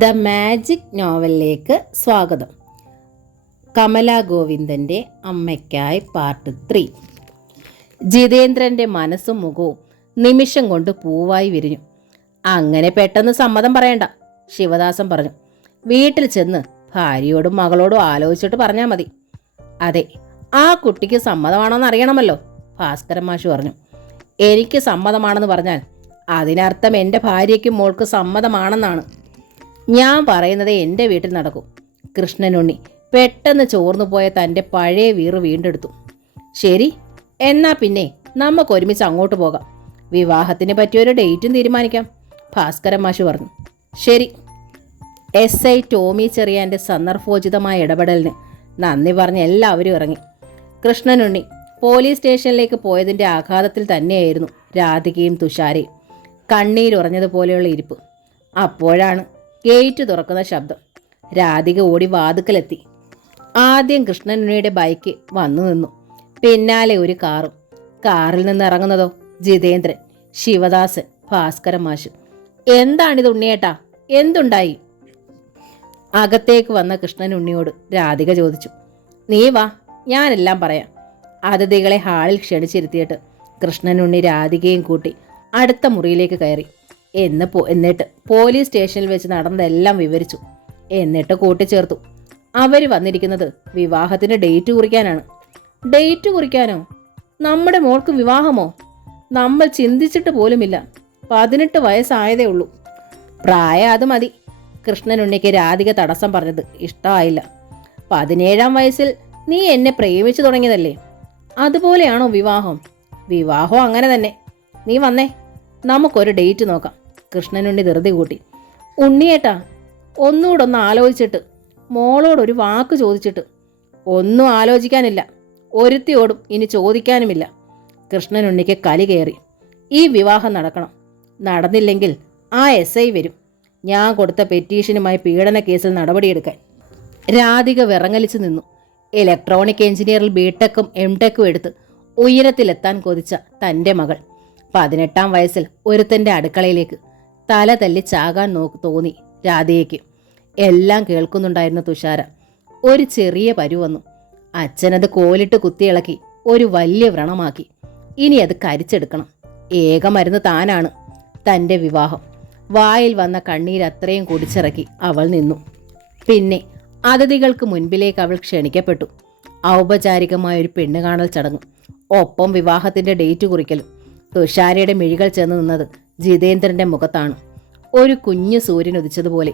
The magic നോവലിലേക്ക് സ്വാഗതം. Kamala ഗോവിന്ദൻ്റെ അമ്മയ്ക്കായി part 3. ജിതേന്ദ്രൻ്റെ മനസ്സും മുഖവും നിമിഷം കൊണ്ട് പൂവായി വിരിഞ്ഞു. അങ്ങനെ പെട്ടെന്ന് സമ്മതം പറയണ്ട, ശിവദാസൻ പറഞ്ഞു. വീട്ടിൽ ചെന്ന് ഭാര്യയോടും മകളോടും ആലോചിച്ചിട്ട് പറഞ്ഞാൽ മതി. അതെ, ആ കുട്ടിക്ക് സമ്മതമാണോന്ന് അറിയണമല്ലോ, ഭാസ്കരൻ മാഷ് പറഞ്ഞു. എനിക്ക് സമ്മതമാണെന്ന് പറഞ്ഞാൽ അതിനർത്ഥം എൻ്റെ ഭാര്യയ്ക്കും മോൾക്ക് സമ്മതമാണെന്നാണ്. ഞാൻ പറയുന്നത് എൻ്റെ വീട്ടിൽ നടക്കും. കൃഷ്ണനുണ്ണി പെട്ടെന്ന് ചോർന്നു പോയ തൻ്റെ പഴയ വീറ് വീണ്ടെടുത്തു. ശരി, എന്നാ പിന്നെ നമുക്ക് ഒരുമിച്ച് അങ്ങോട്ട് പോകാം. വിവാഹത്തിന് പറ്റിയൊരു ഡേറ്റും തീരുമാനിക്കാം, ഭാസ്കരൻ മാഷ് പറഞ്ഞു. ശരി. SI ടോമി ചെറിയാൻ്റെ സന്ദർഭോചിതമായ ഇടപെടലിന് നന്ദി പറഞ്ഞ് എല്ലാവരും ഇറങ്ങി. കൃഷ്ണനുണ്ണി പോലീസ് സ്റ്റേഷനിലേക്ക് പോയതിൻ്റെ ആഘാതത്തിൽ തന്നെയായിരുന്നു രാധികയും തുഷാരയും. കണ്ണീരുറഞ്ഞതുപോലെയുള്ള ഇരിപ്പ്. അപ്പോഴാണ് ഗേറ്റ് തുറക്കുന്ന ശബ്ദം. രാധിക ഓടി വാതുക്കലെത്തി. ആദ്യം കൃഷ്ണനുണ്ണിയുടെ ബൈക്ക് വന്നു നിന്നു. പിന്നാലെ ഒരു കാറും. കാറിൽ നിന്ന് ഇറങ്ങുന്നതോ ജിതേന്ദ്രൻ, ശിവദാസൻ, ഭാസ്കരൻ മാഷ്. എന്താണിത് ഉണ്ണിയേട്ടാ, എന്തുണ്ടായി? അകത്തേക്ക് വന്ന കൃഷ്ണനുണ്ണിയോട് രാധിക ചോദിച്ചു. നീ വാ, ഞാനെല്ലാം പറയാം. അതിഥികളെ ഹാളിൽ ക്ഷണിച്ചിരുത്തിയിട്ട് കൃഷ്ണനുണ്ണി രാധികയും കൂട്ടി അടുത്ത മുറിയിലേക്ക് കയറി. എന്നിട്ട് പോലീസ് സ്റ്റേഷനിൽ വെച്ച് നടന്നതെല്ലാം വിവരിച്ചു. എന്നിട്ട് കൂട്ടിച്ചേർത്തു, അവർ വന്നിരിക്കുന്നത് വിവാഹത്തിന് ഡേറ്റ് കുറിക്കാനാണ്. ഡേറ്റ് കുറിക്കാനോ? നമ്മുടെ മോൾക്ക് വിവാഹമോ? നമ്മൾ ചിന്തിച്ചിട്ട് പോലുമില്ല. 18 വയസ്സായതേ ഉള്ളൂ. പ്രായം അത് മതി. കൃഷ്ണനുണ്ണിക്ക് രാധിക തടസ്സം പറഞ്ഞത് ഇഷ്ടമായില്ല. 17-ാം വയസ്സിൽ നീ എന്നെ പ്രേമിച്ചു തുടങ്ങിയതല്ലേ, അതുപോലെയാണോ വിവാഹം? വിവാഹം അങ്ങനെ തന്നെ. നീ വന്നേ, നമുക്കൊരു ഡേറ്റ് നോക്കാം. കൃഷ്ണനുണ്ണി ധൃതി കൂട്ടി. ഉണ്ണിയേട്ടാ, ഒന്നുകൂടൊന്ന് ആലോചിച്ചിട്ട്, മോളോടൊരു വാക്ക് ചോദിച്ചിട്ട്. ഒന്നും ആലോചിക്കാനില്ല, ഒരുത്തിയോടും ഇനി ചോദിക്കാനുമില്ല. കൃഷ്ണനുണ്ണിക്ക് കലി കയറി. ഈ വിവാഹം നടക്കണം. നടന്നില്ലെങ്കിൽ ആ SI വരും, ഞാൻ കൊടുത്ത പെറ്റീഷനുമായി പീഡന കേസിൽ നടപടിയെടുക്കാൻ. രാധിക വിറങ്ങലിച്ചു നിന്നു. ഇലക്ട്രോണിക് എഞ്ചിനീയറിൽ BTechഉം MTechഉം എടുത്ത് ഉയരത്തിലെത്താൻ കൊതിച്ച തൻ്റെ മകൾ 18-ാം വയസ്സിൽ ഒരുത്തൻ്റെ അടുക്കളയിലേക്ക് തല തല്ലി ചാകാൻ തോന്നി രാധയ്ക്ക്. എല്ലാം കേൾക്കുന്നുണ്ടായിരുന്ന തുഷാര. ഒരു ചെറിയ പരു വന്നു. അച്ഛനത് കോലിട്ട് കുത്തിയിളക്കി ഒരു വലിയ വ്രണമാക്കി. ഇനി അത് കരിച്ചെടുക്കണം. ഏക മരുന്ന് താനാണ്, തൻ്റെ വിവാഹം. വായിൽ വന്ന കണ്ണീരത്രയും കുടിച്ചിറക്കി അവൾ നിന്നു. പിന്നെ അതിഥികൾക്ക് മുൻപിലേക്ക് അവൾ ക്ഷണിക്കപ്പെട്ടു. ഔപചാരികമായൊരു പെണ്ണ് കാണൽ ചടങ്ങ്, ഒപ്പം വിവാഹത്തിൻ്റെ ഡേറ്റ് കുറിക്കലും. തുഷാരയുടെ മിഴികൾ ചെന്ന് നിന്നത് ജിതേന്ദ്രൻ്റെ മുഖത്താണ്. ഒരു കുഞ്ഞു സൂര്യൻ ഉദിച്ചതുപോലെ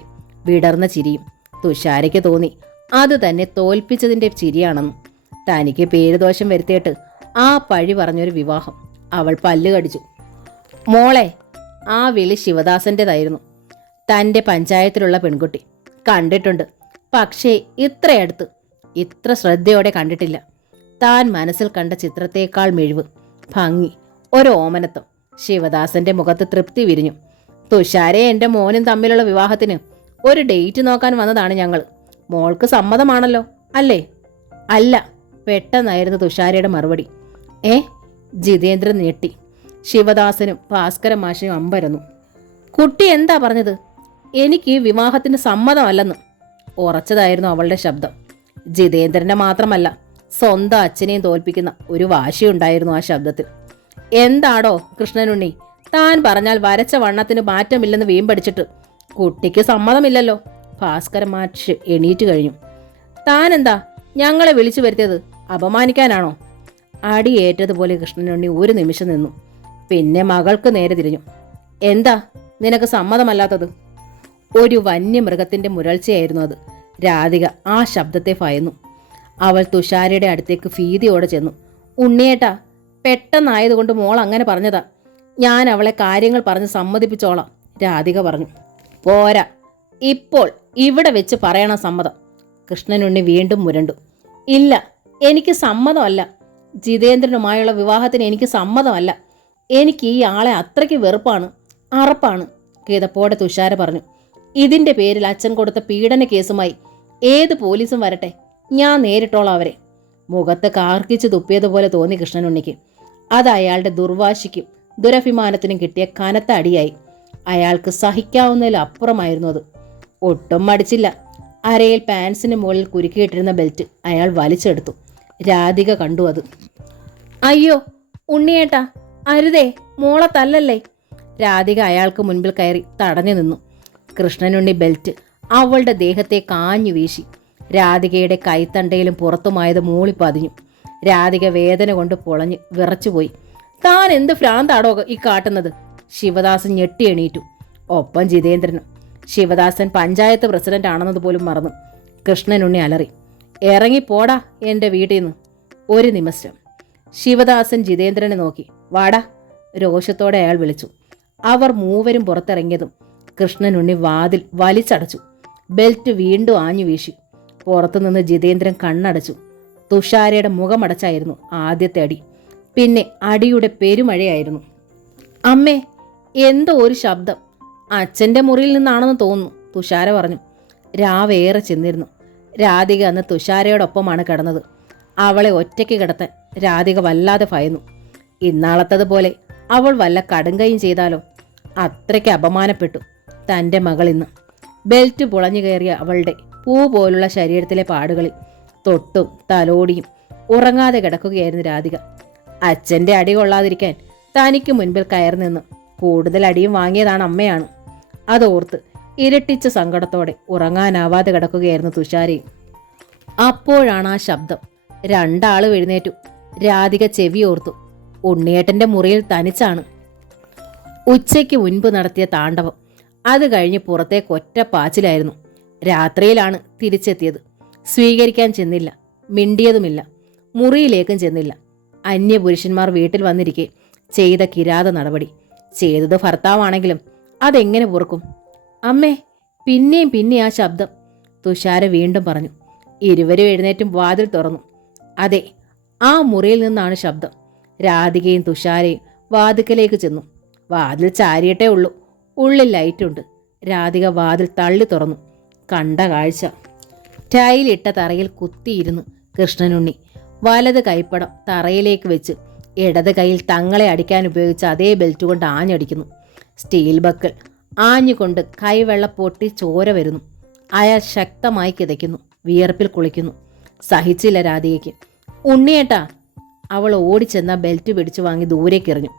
വിടർന്ന ചിരിയും. തുഷാരയ്ക്ക് തോന്നി അത് തന്നെ തോൽപ്പിച്ചതിൻ്റെ ചിരിയാണെന്നും. തനിക്ക് പേരുദോഷം വരുത്തിയിട്ട് ആ പഴി പറഞ്ഞൊരു വിവാഹം. അവൾ പല്ല് കടിച്ചു. മോളെ, ആ വിളി ശിവദാസൻ്റെതായിരുന്നു. തൻ്റെ പഞ്ചായത്തിലുള്ള പെൺകുട്ടി. കണ്ടിട്ടുണ്ട്, പക്ഷേ ഇത്രയടുത്ത് ഇത്ര ശ്രദ്ധയോടെ കണ്ടിട്ടില്ല. താൻ മനസ്സിൽ കണ്ട ചിത്രത്തേക്കാൾ മിഴിവ്, ഭംഗി, ഒരു ഓമനത്വം. ശിവദാസന്റെ മുഖത്ത് തൃപ്തി വിരിഞ്ഞു. തുഷാരെ എൻ്റെ മോനും തമ്മിലുള്ള വിവാഹത്തിന് ഒരു ഡേറ്റ് നോക്കാൻ വന്നതാണ് ഞങ്ങൾ. മോൾക്ക് സമ്മതമാണല്ലോ അല്ലേ? അല്ല, പെട്ടെന്നായിരുന്നു തുഷാരയുടെ മറുപടി. ജിതേന്ദ്രൻ ഞെട്ടി. ശിവദാസനും ഭാസ്കരൻ മാഷയും അമ്പരന്നു. കുട്ടി എന്താ പറഞ്ഞത്? എനിക്ക് വിവാഹത്തിന് സമ്മതമല്ലെന്ന്. ഉറച്ചതായിരുന്നു അവളുടെ ശബ്ദം. ജിതേന്ദ്രനെ മാത്രമല്ല, സ്വന്തം അച്ഛനെയും തോൽപ്പിക്കുന്ന ഒരു വാശിയുണ്ടായിരുന്നു ആ ശബ്ദത്തിൽ. എന്താടോ കൃഷ്ണനുണ്ണി, താൻ പറഞ്ഞാൽ വരച്ച വണ്ണത്തിന് മാറ്റമില്ലെന്ന് വീമ്പടിച്ചിട്ട് കുട്ടിക്ക് സമ്മതമില്ലല്ലോ. ഭാസ്കരൻ മാഷ് എണീറ്റ് കഴിഞ്ഞു. താൻ എന്താ ഞങ്ങളെ വിളിച്ചു വരുത്തിയത്? അപമാനിക്കാനാണോ? അടിയേറ്റതുപോലെ കൃഷ്ണനുണ്ണി ഒരു നിമിഷം നിന്നു. പിന്നെ മകൾക്ക് നേരെ തിരിഞ്ഞു. എന്താ നിനക്ക് സമ്മതമല്ലാത്തത്? ഒരു വന്യമൃഗത്തിൻ്റെ മുരൾച്ചയായിരുന്നു അത്. രാധിക ആ ശബ്ദത്തെ ഭയന്നു. അവൾ തുഷാരയുടെ അടുത്തേക്ക് ഭീതിയോടെ ചെന്നു. ഉണ്ണിയേട്ടാ, പെട്ടെന്നായതുകൊണ്ട് മോൾ അങ്ങനെ പറഞ്ഞതാ. ഞാൻ അവളെ കാര്യങ്ങൾ പറഞ്ഞ് സമ്മതിപ്പിച്ചോളാം, രാധിക പറഞ്ഞു. പോരാ, ഇപ്പോൾ ഇവിടെ വെച്ച് പറയണം സമ്മതം. കൃഷ്ണനുണ്ണി വീണ്ടും മുരണ്ടു. ഇല്ല, എനിക്ക് സമ്മതമല്ല. ജിതേന്ദ്രനുമായുള്ള വിവാഹത്തിന് എനിക്ക് സമ്മതമല്ല. എനിക്ക് ഈ ആളെ അത്രയ്ക്ക് വെറുപ്പാണ്, അറപ്പാണ്, കിതപ്പോടെ തുഷാര പറഞ്ഞു. ഇതിൻ്റെ പേരിൽ അച്ഛൻ കൊടുത്ത പീഡന കേസുമായി ഏത് പോലീസും വരട്ടെ, ഞാൻ നേരിട്ടോളാം അവരെ. മുഖത്ത് കാർക്കിച്ച് തുപ്പിയതുപോലെ തോന്നി കൃഷ്ണനുണ്ണിക്ക്. അത് അയാളുടെ ദുർവാശിക്കും ദുരഭിമാനത്തിനും കിട്ടിയ കനത്ത അടിയായി. അയാൾക്ക് സഹിക്കാവുന്നതിലപ്പുറമായിരുന്നു അത്. ഒട്ടും മടിച്ചില്ല. അരയിൽ പാൻസിന് മുകളിൽ കുരുക്കിയിട്ടിരുന്ന ബെൽറ്റ് അയാൾ വലിച്ചെടുത്തു. രാധിക കണ്ടു അത്. അയ്യോ ഉണ്ണിയേട്ടാ, അരുതേ, മോളെ തല്ലല്ലേ. രാധിക അയാൾക്ക് മുൻപിൽ കയറി തടഞ്ഞു നിന്നു. കൃഷ്ണനുണ്ണി ബെൽറ്റ് അവളുടെ ദേഹത്തെ കാഞ്ഞു വീശി. രാധികയുടെ കൈത്തണ്ടയിലും പുറത്തുമായത് മൂളിപ്പതിഞ്ഞു. രാധിക വേദന കൊണ്ട് പൊളഞ്ഞ് വിറച്ചുപോയി. താൻ എന്ത് ഭ്രാന്താടോ ഈ കാട്ടുന്നത്? ശിവദാസൻ ഞെട്ടി എണീറ്റു. ഒപ്പം ജിതേന്ദ്രനും. ശിവദാസൻ പഞ്ചായത്ത് പ്രസിഡന്റ് ആണെന്നത് പോലും മറന്നു. കൃഷ്ണനുണ്ണി അലറി, ഇറങ്ങിപ്പോടാ എൻ്റെ വീട്ടിൽ നിന്ന്. ഒരു നിമിഷം ശിവദാസൻ ജിതേന്ദ്രനെ നോക്കി. വാടാ, രോഷത്തോടെ അയാൾ വിളിച്ചു. അവർ മൂവരും പുറത്തിറങ്ങിയതും കൃഷ്ണനുണ്ണി വാതിൽ വലിച്ചടച്ചു. ബെൽറ്റ് വീണ്ടും ആഞ്ഞു വീശി. പുറത്തുനിന്ന് ജിതേന്ദ്രൻ കണ്ണടച്ചു. തുഷാരയുടെ മുഖമടച്ചായിരുന്നു ആദ്യത്തെ അടി. പിന്നെ അടിയുടെ പെരുമഴയായിരുന്നു. അമ്മേ, എന്തോ ഒരു ശബ്ദം. അച്ഛൻ്റെ മുറിയിൽ നിന്നാണെന്ന് തോന്നുന്നു, തുഷാര പറഞ്ഞു. രാവേറെ ചെന്നിരുന്നു. രാധിക അന്ന് തുഷാരയോടൊപ്പമാണ് കിടന്നത്. അവളെ ഒറ്റയ്ക്ക് കിടത്താൻ രാധിക വല്ലാതെ ഭയന്നു. ഇന്നാളത്തതുപോലെ അവൾ വല്ല കടുങ്കയും ചെയ്താലോ? അത്രയ്ക്ക് അപമാനപ്പെട്ടു തൻ്റെ മകൾ ഇന്ന്. ബെൽറ്റ് പുളഞ്ഞു കയറിയ അവളുടെ പൂ പോലുള്ള ശരീരത്തിലെ പാടുകളിൽ തൊട്ടും തലോടിയും ഉറങ്ങാതെ കിടക്കുകയായിരുന്നു രാധിക. അച്ഛൻ്റെ അടി കൊള്ളാതിരിക്കാൻ തനിക്ക് മുൻപിൽ കയറി നിന്ന് കൂടുതൽ അടിയും വാങ്ങിയതാണ് അമ്മയാണ്. അതോർത്ത് ഇരട്ടിച്ച സങ്കടത്തോടെ ഉറങ്ങാനാവാതെ കിടക്കുകയായിരുന്നു തുഷാരയും. അപ്പോഴാണ് ആ ശബ്ദം. രണ്ടാളും എഴുന്നേറ്റു. രാധിക ചെവി ഓർത്തു. ഉണ്ണിയേട്ടൻ്റെ മുറിയിൽ തനിച്ചാണ്. ഉച്ചയ്ക്ക് മുൻപ് നടത്തിയ താണ്ഡവം അത് കഴിഞ്ഞ് പുറത്തേക്ക് ഒറ്റ പാച്ചിലായിരുന്നു. രാത്രിയിലാണ് തിരിച്ചെത്തിയത്. സ്വീകരിക്കാൻ ചെന്നില്ല, മിണ്ടിയതുമില്ല, മുറിയിലേക്കും ചെന്നില്ല. അന്യപുരുഷന്മാർ വീട്ടിൽ വന്നിരിക്കെ ചെയ്ത കിരാത നടപടി. ചെയ്തത് ഭർത്താവാണെങ്കിലും അതെങ്ങനെ പൊറുക്കും? അമ്മേ, പിന്നെയും ആ ശബ്ദം, തുഷാര വീണ്ടും പറഞ്ഞു. ഇരുവരും എഴുന്നേറ്റും വാതിൽ തുറന്നു. അതെ, ആ മുറിയിൽ നിന്നാണ് ശബ്ദം. രാധികയും തുഷാരയും വാതിക്കലേക്ക് ചെന്നു. വാതിൽ ചാരിയിട്ടേ ഉള്ളൂ. ഉള്ളിൽ ലൈറ്റുണ്ട്. രാധിക വാതിൽ തള്ളി തുറന്നു. കണ്ട കാഴ്ച. ടൈലിട്ട തറയിൽ കുത്തിയിരുന്നു കൃഷ്ണനുണ്ണി. വലത് കൈപ്പടം തറയിലേക്ക് വെച്ച് ഇടത് കൈയിൽ തങ്ങളെ അടിക്കാൻ ഉപയോഗിച്ച അതേ ബെൽറ്റ് കൊണ്ട് ആഞ്ഞടിക്കുന്നു. സ്റ്റീൽ ബക്കിൾ ആഞ്ഞുകൊണ്ട് കൈവെള്ള പൊട്ടി ചോര വരുന്നു. അയാൾ ശക്തമായി കിതയ്ക്കുന്നു. വിയർപ്പിൽ കുളിക്കുന്നു. സഹിച്ചില്ല രാധികയ്ക്ക്. ഉണ്ണിയേട്ടാ, അവൾ ഓടിച്ചെന്ന ബെൽറ്റ് പിടിച്ചു വാങ്ങി ദൂരേക്കെറിഞ്ഞു.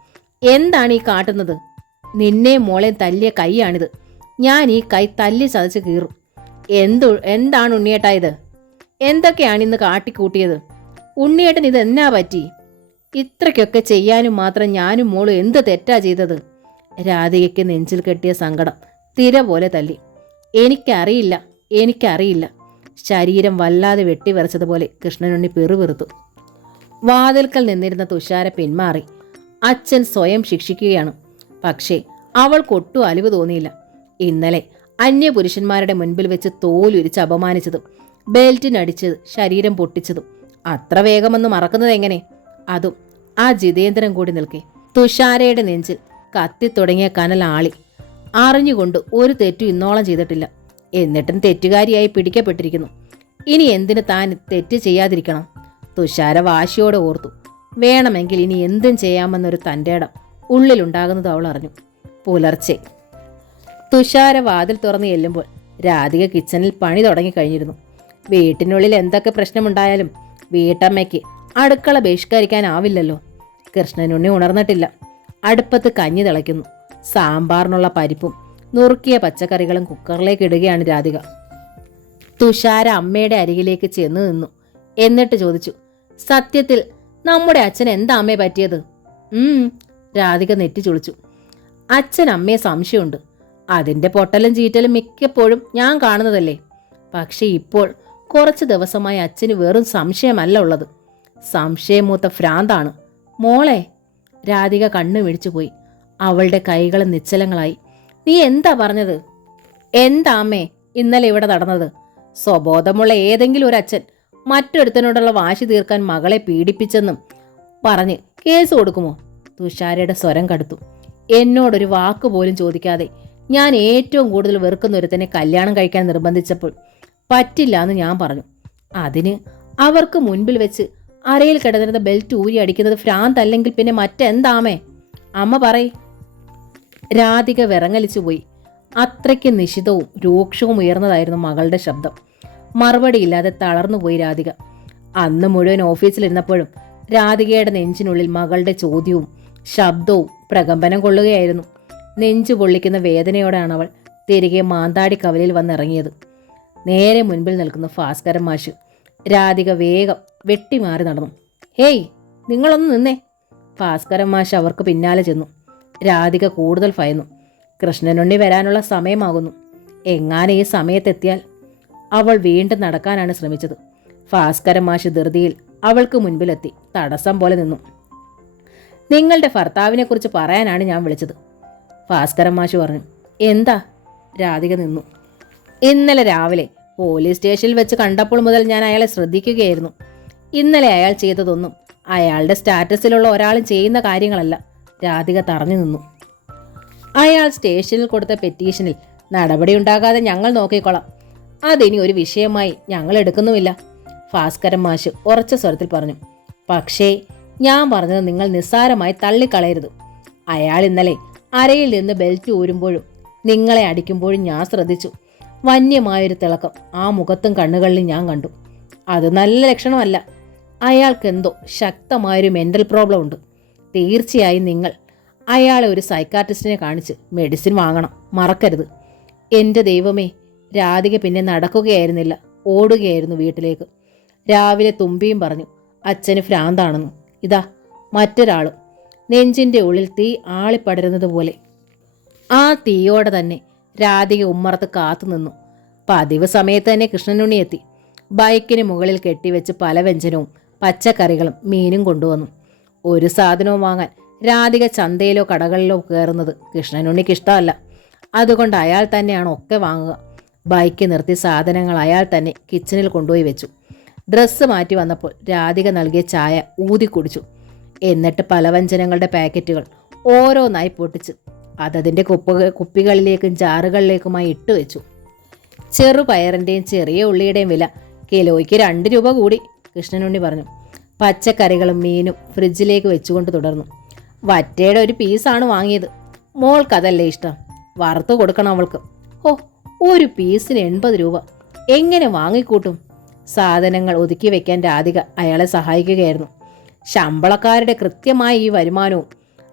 എന്താണ് ഈ കാട്ടുന്നത്? നിന്നെ മോളെ തല്ലിയ കൈയാണിത്. ഞാൻ ഈ കൈ തല്ലി ചതച്ച് കീറും. എന്താണ് ഉണ്ണിയേട്ടാ ഇത്? എന്തൊക്കെയാണ് ഇന്ന് കാട്ടിക്കൂട്ടിയത്? ഉണ്ണിയേട്ടൻ ഇത് എന്നാ പറ്റി? ഇത്രയ്ക്കൊക്കെ ചെയ്യാനും മാത്രം ഞാനും മോളും എന്ത് തെറ്റാ ചെയ്തത്? രാധികയ്ക്ക് നെഞ്ചിൽ കെട്ടിയ സങ്കടം തിര പോലെ തല്ലി. എനിക്കറിയില്ല. ശരീരം വല്ലാതെ വെട്ടിവരച്ചതുപോലെ കൃഷ്ണനുണ്ണി പെറുപെറുത്തു. വാതിൽക്കൽ നിന്നിരുന്ന തുഷാര പിന്മാറി. അച്ഛൻ സ്വയം ശിക്ഷിക്കുകയാണ്. പക്ഷേ അവൾക്കൊട്ടും അലിവ് തോന്നിയില്ല. ഇന്നലെ അന്യപുരുഷന്മാരുടെ മുൻപിൽ വെച്ച് തോലുരിച്ച് അപമാനിച്ചതും ബെൽറ്റിനടിച്ചത് ശരീരം പൊട്ടിച്ചതും അത്ര വേഗമൊന്നും മറക്കുന്നത് എങ്ങനെ? അതും ആ ജിതേന്ദ്രൻ കൂടി നിൽക്കെ. തുഷാരയുടെ നെഞ്ചിൽ കത്തിത്തുടങ്ങിയ കനൽ ആളി. അറിഞ്ഞുകൊണ്ട് ഒരു തെറ്റും ഇന്നോളം ചെയ്തിട്ടില്ല. എന്നിട്ടും തെറ്റുകാരിയായി പിടിക്കപ്പെട്ടിരിക്കുന്നു. ഇനി എന്തിന് താൻ തെറ്റ് ചെയ്യാതിരിക്കണം? തുഷാര വാശിയോടെ ഓർത്തു. വേണമെങ്കിൽ ഇനി എന്തും ചെയ്യാമെന്നൊരു തൻ്റെ ഇടം ഉള്ളിലുണ്ടാകുന്നത് അവൾ അറിഞ്ഞു. പുലർച്ചെ തുഷാര വാതിൽ തുറന്ന് ചെല്ലുമ്പോൾ രാധിക കിച്ചണിൽ പണി തുടങ്ങിക്കഴിഞ്ഞിരുന്നു. വീട്ടിനുള്ളിൽ എന്തൊക്കെ പ്രശ്നമുണ്ടായാലും വീട്ടമ്മയ്ക്ക് അടുക്കള ബഹിഷ്കരിക്കാനാവില്ലല്ലോ. കൃഷ്ണനുണ്ണി ഉണർന്നിട്ടില്ല. അടുപ്പത്ത് കഞ്ഞി തിളയ്ക്കുന്നു. സാമ്പാറിനുള്ള പരിപ്പും നുറുക്കിയ പച്ചക്കറികളും കുക്കറിലേക്ക് ഇടുകയാണ് രാധിക. തുഷാര അമ്മയുടെ അരികിലേക്ക് ചെന്ന് നിന്നു. എന്നിട്ട് ചോദിച്ചു, സത്യത്തിൽ നമ്മുടെ അച്ഛൻ എന്താ അമ്മയെ പറ്റിയത്? രാധിക നെറ്റി ചുളിച്ചു. അച്ഛൻ അമ്മയെ സംശയമുണ്ട്. അതിൻ്റെ പൊട്ടലും ചീറ്റലും മിക്കപ്പോഴും ഞാൻ കാണുന്നതല്ലേ. പക്ഷെ ഇപ്പോൾ കുറച്ച് ദിവസമായി അച്ഛന് വെറും സംശയമല്ല ഉള്ളത്, സംശയമൂത്ത ഭ്രാന്താണ്. മോളെ, രാധിക കണ്ണു മിഴിച്ചുപോയി. അവളുടെ കൈകൾ നിശ്ചലങ്ങളായി. നീ എന്താ പറഞ്ഞത്? എന്താ അമ്മേ ഇന്നലെ ഇവിടെ നടന്നത്? സ്വബോധമുള്ള ഏതെങ്കിലും ഒരു അച്ഛൻ മറ്റൊരുത്തനോടുള്ള വാശി തീർക്കാൻ മകളെ പീഡിപ്പിച്ചെന്നും പറഞ്ഞ് കേസ് കൊടുക്കുമോ? തുഷാരയുടെ സ്വരം കടുത്തു. എന്നോടൊരു വാക്ക് പോലും ചോദിക്കാതെ ഞാൻ ഏറ്റവും കൂടുതൽ വെറുക്കുന്ന ഒരുത്തനെ കല്യാണം കഴിക്കാൻ നിർബന്ധിച്ചപ്പോൾ പറ്റില്ല എന്ന് ഞാൻ പറഞ്ഞു. അതിന് അവർക്ക് മുൻപിൽ വെച്ച് അരയിൽ കിടന്നിരുന്ന ബെൽറ്റ് ഊരി അടിക്കുന്നത് ഭ്രാന്തല്ലെങ്കിൽ പിന്നെ മറ്റെന്താമേ? അമ്മ പറയ്. രാധിക വിറങ്ങലിച്ചു പോയി. അത്രയ്ക്ക് നിശിതവും രൂക്ഷവും ഉയർന്നതായിരുന്നു മകളുടെ ശബ്ദം. മറുപടിയില്ലാതെ തളർന്നുപോയി രാധിക. അന്ന് മുഴുവൻ ഓഫീസിലിരുന്നപ്പോഴും രാധികയുടെ നെഞ്ചിനുള്ളിൽ മകളുടെ ചോദ്യവും ശബ്ദവും പ്രകമ്പനം കൊള്ളുകയായിരുന്നു. നെഞ്ചു പൊള്ളിക്കുന്ന വേദനയോടെയാണ് അവൾ തിരികെ മാന്താടി കവലയിൽ വന്നിറങ്ങിയത്. നേരെ മുൻപിൽ നിൽക്കുന്ന ഭാസ്കരൻ മാഷ്. രാധിക വേഗം വെട്ടിമാറി നടന്നു. ഹേയ്, നിങ്ങളൊന്ന് നിന്നേ. ഭാസ്കരൻ മാഷ് അവർക്ക് പിന്നാലെ ചെന്നു. രാധിക കൂടുതൽ ഭയന്നു. കൃഷ്ണനുണ്ണി വരാനുള്ള സമയമാകുന്നു. എങ്ങാനും ഈ സമയത്തെത്തിയാൽ. അവൾ വീണ്ടും നടക്കാനാണ് ശ്രമിച്ചത്. ഭാസ്കരൻ മാഷ് ധൃതിയിൽ അവൾക്ക് മുൻപിലെത്തി തടസ്സം പോലെ നിന്നു. നിങ്ങളുടെ ഭർത്താവിനെ കുറിച്ച് പറയാനാണ് ഞാൻ വിളിച്ചത്, ഭാസ്കരൻ മാഷ് പറഞ്ഞു. എന്താ? രാധിക നിന്നു. ഇന്നലെ രാവിലെ പോലീസ് സ്റ്റേഷനിൽ വെച്ച് കണ്ടപ്പോൾ മുതൽ ഞാൻ അയാളെ ശ്രദ്ധിക്കുകയായിരുന്നു. ഇന്നലെ അയാൾ ചെയ്തതൊന്നും അയാളുടെ സ്റ്റാറ്റസിലുള്ള ഒരാളും ചെയ്യുന്ന കാര്യങ്ങളല്ല. രാധിക തറഞ്ഞു നിന്നു. അയാൾ സ്റ്റേഷനിൽ കൊടുത്ത പെറ്റീഷനിൽ നടപടിയുണ്ടാകാതെ ഞങ്ങൾ നോക്കിക്കൊള്ളാം. അതിനി ഒരു വിഷയമായി ഞങ്ങൾ എടുക്കുന്നുമില്ല, ഭാസ്കരൻ മാഷ് ഉറച്ച സ്വരത്തിൽ പറഞ്ഞു. പക്ഷേ ഞാൻ പറഞ്ഞത് നിങ്ങൾ നിസ്സാരമായി തള്ളിക്കളയരുത്. അയാൾ ഇന്നലെ അരയിൽ നിന്ന് ബെൽറ്റ് ഊരുമ്പോഴും നിങ്ങളെ അടിക്കുമ്പോഴും ഞാൻ ശ്രദ്ധിച്ചു. വന്യമായൊരു തിളക്കം ആ മുഖത്തും കണ്ണുകളിലും ഞാൻ കണ്ടു. അത് നല്ല ലക്ഷണമല്ല. അയാൾക്കെന്തോ ശക്തമായൊരു മെൻ്റൽ പ്രോബ്ലം ഉണ്ട്. തീർച്ചയായും നിങ്ങൾ അയാളെ ഒരു സൈക്കാട്രിസ്റ്റിനെ കാണിച്ച് മെഡിസിൻ വാങ്ങണം, മറക്കരുത്. എൻ്റെ ദൈവമേ, രാധിക പിന്നെ നടക്കുകയായിരുന്നില്ല, ഓടുകയായിരുന്നു വീട്ടിലേക്ക്. രാവിലെ തുമ്പിയും പറഞ്ഞു അച്ഛന് ഭ്രാന്താണെന്ന്. ഇതാ മറ്റൊരാളും. നെഞ്ചിൻ്റെ ഉള്ളിൽ തീ ആളിപ്പടരുന്നത് പോലെ. ആ തീയോടെ തന്നെ രാധിക ഉമ്മറത്ത് കാത്തുനിന്നു. പതിവ് സമയത്ത് തന്നെ കൃഷ്ണനുണ്ണി എത്തി. ബൈക്കിന് മുകളിൽ കെട്ടിവെച്ച് പല വ്യഞ്ജനവും പച്ചക്കറികളും മീനും കൊണ്ടുവന്നു. ഒരു സാധനവും വാങ്ങാൻ രാധിക ചന്തയിലോ കടകളിലോ കയറുന്നത് കൃഷ്ണനുണ്ണിക്ക് ഇഷ്ടമല്ല. അതുകൊണ്ട് അയാൾ തന്നെയാണ് ഒക്കെ വാങ്ങുക. ബൈക്ക് നിർത്തി സാധനങ്ങൾ അയാൾ തന്നെ കിച്ചണിൽ കൊണ്ടുപോയി വെച്ചു. ഡ്രസ്സ് മാറ്റി വന്നപ്പോൾ രാധിക നൽകിയ ചായ ഊതി കുടിച്ചു. എന്നിട്ട് പലവ്യഞ്ജനങ്ങളുടെ പാക്കറ്റുകൾ ഓരോന്നായി പൊട്ടിച്ച് അതതിൻ്റെ കുപ്പികളിലേക്കും ജാറുകളിലേക്കുമായി ഇട്ടുവെച്ചു. ചെറുപയറിൻ്റെയും ചെറിയ ഉള്ളിയുടെയും വില കിലോയ്ക്ക് 2 രൂപ കൂടി, കൃഷ്ണനുണ്ണി പറഞ്ഞു. പച്ചക്കറികളും മീനും ഫ്രിഡ്ജിലേക്ക് വെച്ചുകൊണ്ട് തുടർന്നു. വറ്റയുടെ ഒരു പീസാണ് വാങ്ങിയത്. മോൾക്കതല്ലേ ഇഷ്ടം, വറുത്ത് കൊടുക്കണം അവൾക്ക്. ഓ, ഒരു പീസിന് 80 രൂപ, എങ്ങനെ വാങ്ങിക്കൂട്ടും? സാധനങ്ങൾ ഒതുക്കി വെക്കാൻ രാധിക അയാളെ സഹായിക്കുകയായിരുന്നു. ശമ്പളക്കാരുടെ കൃത്യമായ ഈ വരുമാനവും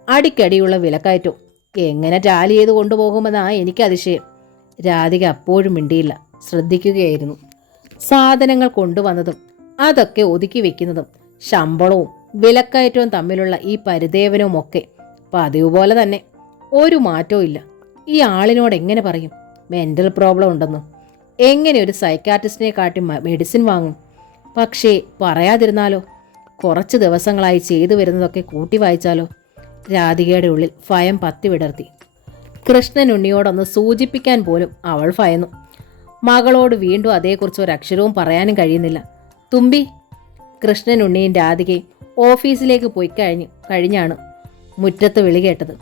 അടിക്കടിയുള്ള വിലക്കയറ്റവും എങ്ങനെ ടാലി ചെയ്ത് കൊണ്ടുപോകുമെന്നാണ് എനിക്ക് അതിശയം. രാധിക അപ്പോഴും മിണ്ടിയില്ല, ശ്രദ്ധിക്കുകയായിരുന്നു. സാധനങ്ങൾ കൊണ്ടുവന്നതും അതൊക്കെ ഒതുക്കി വെക്കുന്നതും ശമ്പളവും വിലക്കയറ്റവും തമ്മിലുള്ള ഈ പരിദേവനവും ഒക്കെ പതിവ് പോലെ തന്നെ. ഒരു മാറ്റവും ഇല്ല. ഈ ആളിനോട് എങ്ങനെ പറയും മെൻ്റൽ പ്രോബ്ലം ഉണ്ടെന്ന്? എങ്ങനെ ഒരു സൈക്കാട്രിസ്റ്റിനെ കാട്ടി മെഡിസിൻ വാങ്ങും? പക്ഷേ പറയാതിരുന്നാലോ? കുറച്ച് ദിവസങ്ങളായി ചെയ്തു വരുന്നതൊക്കെ കൂട്ടി വായിച്ചാലോ? രാധികയുടെ ഉള്ളിൽ ഭയം പത്തി വിടർത്തി. കൃഷ്ണനുണ്ണിയോടൊന്ന് സൂചിപ്പിക്കാൻ പോലും അവൾ ഭയന്നു. മകളോട് വീണ്ടും അതേക്കുറിച്ച് ഒരക്ഷരവും പറയാനും കഴിയുന്നില്ല. തുമ്പി. കൃഷ്ണനുണ്ണിയും രാധികയും ഓഫീസിലേക്ക് പോയി കഴിഞ്ഞാണ് മുറ്റത്ത് വിളി കേട്ടത്.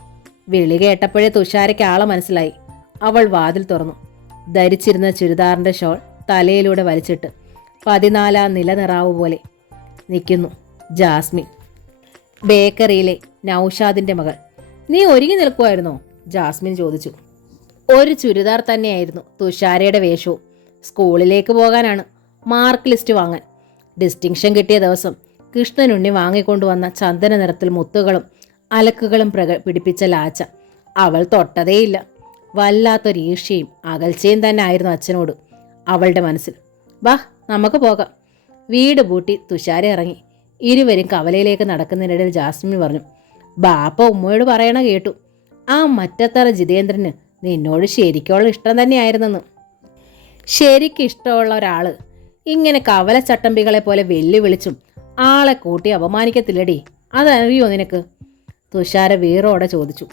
വിളി കേട്ടപ്പോഴേ തുഷാരയ്ക്ക് ആളെ മനസ്സിലായി. അവൾ വാതിൽ തുറന്നു. ധരിച്ചിരുന്ന ചുരിദാറിൻ്റെ ഷോൾ തലയിലൂടെ വലിച്ചിട്ട് 14-ാം നിലനിറാവ് പോലെ നിൽക്കുന്നു ജാസ്മിൻ, ബേക്കറിയിലെ നൗഷാദിൻ്റെ മകൾ. നീ ഒരുങ്ങി നിൽക്കുമായിരുന്നോ? ജാസ്മിൻ ചോദിച്ചു. ഒരു ചുരിദാർ തന്നെയായിരുന്നു തുഷാരയുടെ വേഷവും. സ്കൂളിലേക്ക് പോകാനാണ്, മാർക്ക് ലിസ്റ്റ് വാങ്ങാൻ. ഡിസ്റ്റിങ്ഷൻ കിട്ടിയ ദിവസം കൃഷ്ണനുണ്ണി വാങ്ങിക്കൊണ്ടുവന്ന ചന്ദന നിറത്തിൽ മുത്തുകളും അലക്കുകളും പിടിപ്പിച്ച ലാച്ച അവൾ തൊട്ടതേയില്ല. വല്ലാത്തൊരു ഈർഷ്യയും അകൽച്ചയും തന്നെ ആയിരുന്നു അച്ഛനോട് അവളുടെ മനസ്സിൽ. വാ, നമുക്ക് പോകാം. വീട് പൂട്ടി തുഷാര ഇറങ്ങി. ഇരുവരും കവലയിലേക്ക് നടക്കുന്നതിനിടയിൽ ജാസ്മിൻ പറഞ്ഞു, ബാപ്പ ഉമ്മയോട് പറയണ കേട്ടു, ആ മറ്റത്തറ ജിതേന്ദ്രന് നിന്നോട് ശരിക്കുള്ള ഇഷ്ടം തന്നെയായിരുന്നെന്ന്. ശരിക്കിഷ്ടമുള്ള ഒരാൾ ഇങ്ങനെ കവല ചട്ടമ്പികളെ പോലെ വെല്ലുവിളിച്ചും ആളെ കൂട്ടി അപമാനിക്കത്തില്ലടി, അതറിയോ നിനക്ക്? തുഷാര വീറോടെ ചോദിച്ചു.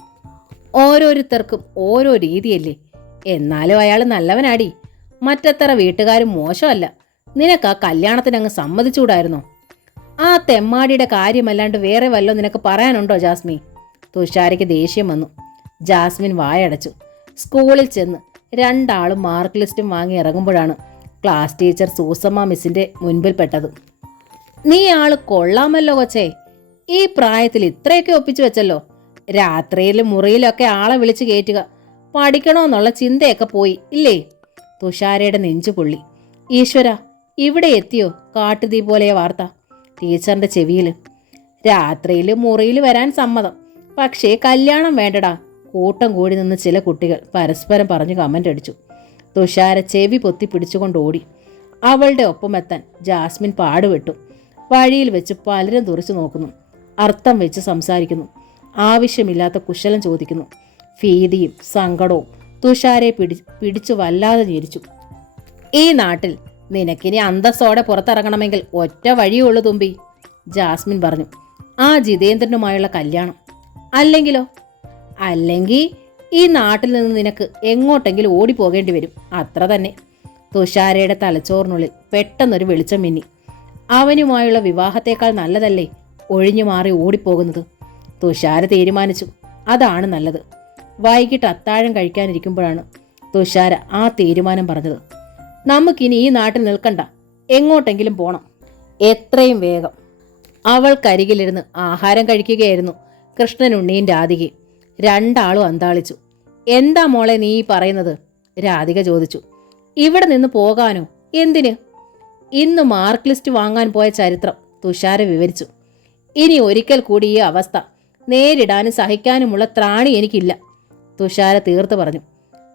ഓരോരുത്തർക്കും ഓരോ രീതിയല്ലേ. എന്നാലും അയാൾ നല്ലവനാടി. മറ്റത്ര വീട്ടുകാരും മോശമല്ല. നിനക്ക് ആ കല്യാണത്തിനങ്ങ് സമ്മതിച്ചുകൂടായിരുന്നോ? ആ തെമ്മാടിയുടെ കാര്യമല്ലാണ്ട് വേറെ വല്ലോ നിനക്ക് പറയാനുണ്ടോ ജാസ്മിൻ? തുഷാരയ്ക്ക് ദേഷ്യം വന്നു. ജാസ്മിൻ വായടച്ചു. സ്കൂളിൽ ചെന്ന് രണ്ടാളും മാർക്ക് ലിസ്റ്റും വാങ്ങി ഇറങ്ങുമ്പോഴാണ് ക്ലാസ് ടീച്ചർ സൂസമ്മ മിസ്സിൻ്റെ മുൻപിൽപ്പെട്ടത്. നീ ആള് കൊള്ളാമല്ലോ കൊച്ചേ, ഈ പ്രായത്തിൽ ഇത്രയൊക്കെ ഒപ്പിച്ചു വെച്ചല്ലോ. രാത്രിയിലും മുറിയിലൊക്കെ ആളെ വിളിച്ച് കയറ്റുക, പഠിക്കണമെന്നുള്ള ചിന്തയൊക്കെ പോയി ഇല്ലേ? തുഷാരയുടെ നെഞ്ചു പൊള്ളി. ഈശ്വര, ഇവിടെ എത്തിയോ കാട്ടുതീ പോലെയ വാർത്ത ടീച്ചറിന്റെ ചെവിയിൽ. രാത്രിയിൽ മുറിയിൽ വരാൻ സമ്മതം, പക്ഷേ കല്യാണം വേണ്ടടാ, കൂട്ടം കൂടി നിന്ന് ചില കുട്ടികൾ പരസ്പരം പറഞ്ഞു കമന്റ് അടിച്ചു. തുഷാര ചെവി പൊത്തി പിടിച്ചുകൊണ്ട് ഓടി. അവളുടെ ഒപ്പമെത്താൻ ജാസ്മിൻ പാടുപെട്ടു. വഴിയിൽ വെച്ച് പലരും തുറച്ചു നോക്കുന്നു, അർത്ഥം വെച്ച് സംസാരിക്കുന്നു, ആവശ്യമില്ലാത്ത കുശലം ചോദിക്കുന്നു. ഭീതിയും സങ്കടവും തുഷാരെ പിടിച്ചു വല്ലാതെ ഞെരിച്ചു. ഈ നാട്ടിൽ നിനക്കിനി അന്തസ്സോടെ പുറത്തിറങ്ങണമെങ്കിൽ ഒറ്റ വഴിയുള്ളൂ തുമ്പി, ജാസ്മിൻ പറഞ്ഞു. ആ ജിതേന്ദ്രനുമായുള്ള കല്യാണം. അല്ലെങ്കിലോ? അല്ലെങ്കിൽ ഈ നാട്ടിൽ നിന്ന് നിനക്ക് എങ്ങോട്ടെങ്കിലും ഓടിപ്പോകേണ്ടി വരും, അത്ര തന്നെ. തുഷാരയുടെ തലച്ചോറിനുള്ളിൽ പെട്ടെന്നൊരു വെളിച്ചം മിന്നി. അവനുമായുള്ള വിവാഹത്തേക്കാൾ നല്ലതല്ലേ ഒഴിഞ്ഞു മാറി ഓടിപ്പോകുന്നത്? തുഷാര തീരുമാനിച്ചു, അതാണ് നല്ലത്. വൈകിട്ട് അത്താഴം കഴിക്കാനിരിക്കുമ്പോഴാണ് തുഷാര ആ തീരുമാനം പറഞ്ഞത്. നമുക്കിനി ഈ നാട്ടിൽ നിൽക്കണ്ട, എങ്ങോട്ടെങ്കിലും പോണം, എത്രയും വേഗം. അവൾക്കരികിലിരുന്ന് ആഹാരം കഴിക്കുകയായിരുന്നു കൃഷ്ണനുണ്ണിയും രാധികയും. രണ്ടാളും അന്താളിച്ചു. എന്താ മോളെ നീ പറയുന്നത്? രാധിക ചോദിച്ചു. ഇവിടെ നിന്ന് പോകാനോ? എന്തിന്? ഇന്ന് മാർക്ക് ലിസ്റ്റ് വാങ്ങാൻ പോയ ചരിത്രം തുഷാര വിവരിച്ചു. ഇനി ഒരിക്കൽ കൂടി ഈ അവസ്ഥ നേരിടാനും സഹിക്കാനുമുള്ള ത്രാണി എനിക്കില്ല, തുഷാര തീർത്ത് പറഞ്ഞു.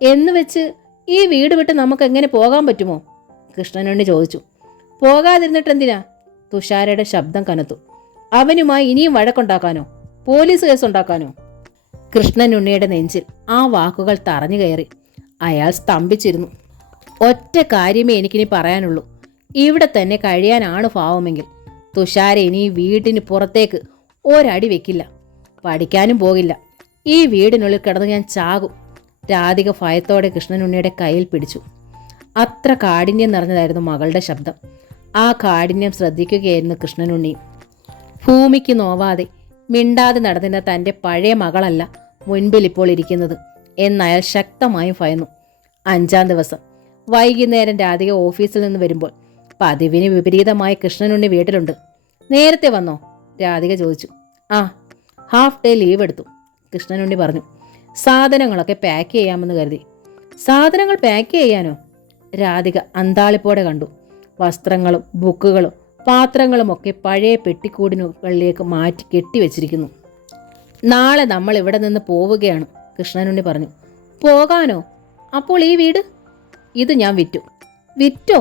എന്ന് വെച്ച് ഈ വീട് വിട്ട് നമുക്ക് എങ്ങനെ പോകാൻ പറ്റുമോ? കൃഷ്ണനുണ്ണി ചോദിച്ചു. പോകാതിരുന്നിട്ടെന്തിനാ? തുഷാരയുടെ ശബ്ദം കനത്തു. അവനുമായി ഇനിയും വഴക്കുണ്ടാക്കാനോ? പോലീസ് കേസുണ്ടാക്കാനോ? കൃഷ്ണനുണ്ണിയുടെ നെഞ്ചിൽ ആ വാക്കുകൾ തറഞ്ഞു കയറി. അയാൾ സ്തംഭിച്ചിരുന്നു. ഒറ്റ കാര്യമേ എനിക്കിനി പറയാനുള്ളൂ. ഇവിടെ തന്നെ കഴിയാനാണ് ഭാവമെങ്കിൽ തുഷാര ഇനി വീടിന് പുറത്തേക്ക് ഒരടി വെക്കില്ല, പഠിക്കാനും പോകില്ല. ഈ വീടിനുള്ളിൽ കിടന്ന് ഞാൻ ചാകും. രാധിക ഭയത്തോടെ കൃഷ്ണനുണ്ണിയുടെ കയ്യിൽ പിടിച്ചു. അത്ര കാഠിന്യം നിറഞ്ഞതായിരുന്നു മകളുടെ ശബ്ദം. ആ കാഠിന്യം ശ്രദ്ധിക്കുകയായിരുന്നു കൃഷ്ണനുണ്ണി. ഭൂമിക്ക് നോവാതെ മിണ്ടാതെ നടന്നിരുന്ന തൻ്റെ പഴയ മകളല്ല മുൻപിൽ ഇപ്പോൾ ഇരിക്കുന്നത് എന്നയാൾ ശക്തമായും ഭയന്നു. 5-ാം ദിവസം വൈകുന്നേരം രാധിക ഓഫീസിൽ നിന്ന് വരുമ്പോൾ പതിവിന് വിപരീതമായി കൃഷ്ണനുണ്ണി വീട്ടിലുണ്ട്. നേരത്തെ വന്നോ? രാധിക ചോദിച്ചു. ആ, ഹാഫ് ഡേ ലീവ് എടുത്തു, കൃഷ്ണനുണ്ണി പറഞ്ഞു. സാധനങ്ങളൊക്കെ പാക്ക് ചെയ്യാമെന്ന് കരുതി. സാധനങ്ങൾ പാക്ക് ചെയ്യാനോ? രാധിക അന്താളിപ്പോടെ കണ്ടു. വസ്ത്രങ്ങളും ബുക്കുകളും പാത്രങ്ങളുമൊക്കെ പഴയ പെട്ടിക്കൂടിനുകളിലേക്ക് മാറ്റി കെട്ടിവെച്ചിരിക്കുന്നു. നാളെ നമ്മൾ ഇവിടെ നിന്ന് പോവുകയാണ്, കൃഷ്ണനുണ്ണി പറഞ്ഞു. പോകാനോ? അപ്പോൾ ഈ വീട്? ഇത് ഞാൻ വിറ്റു. വിറ്റോ?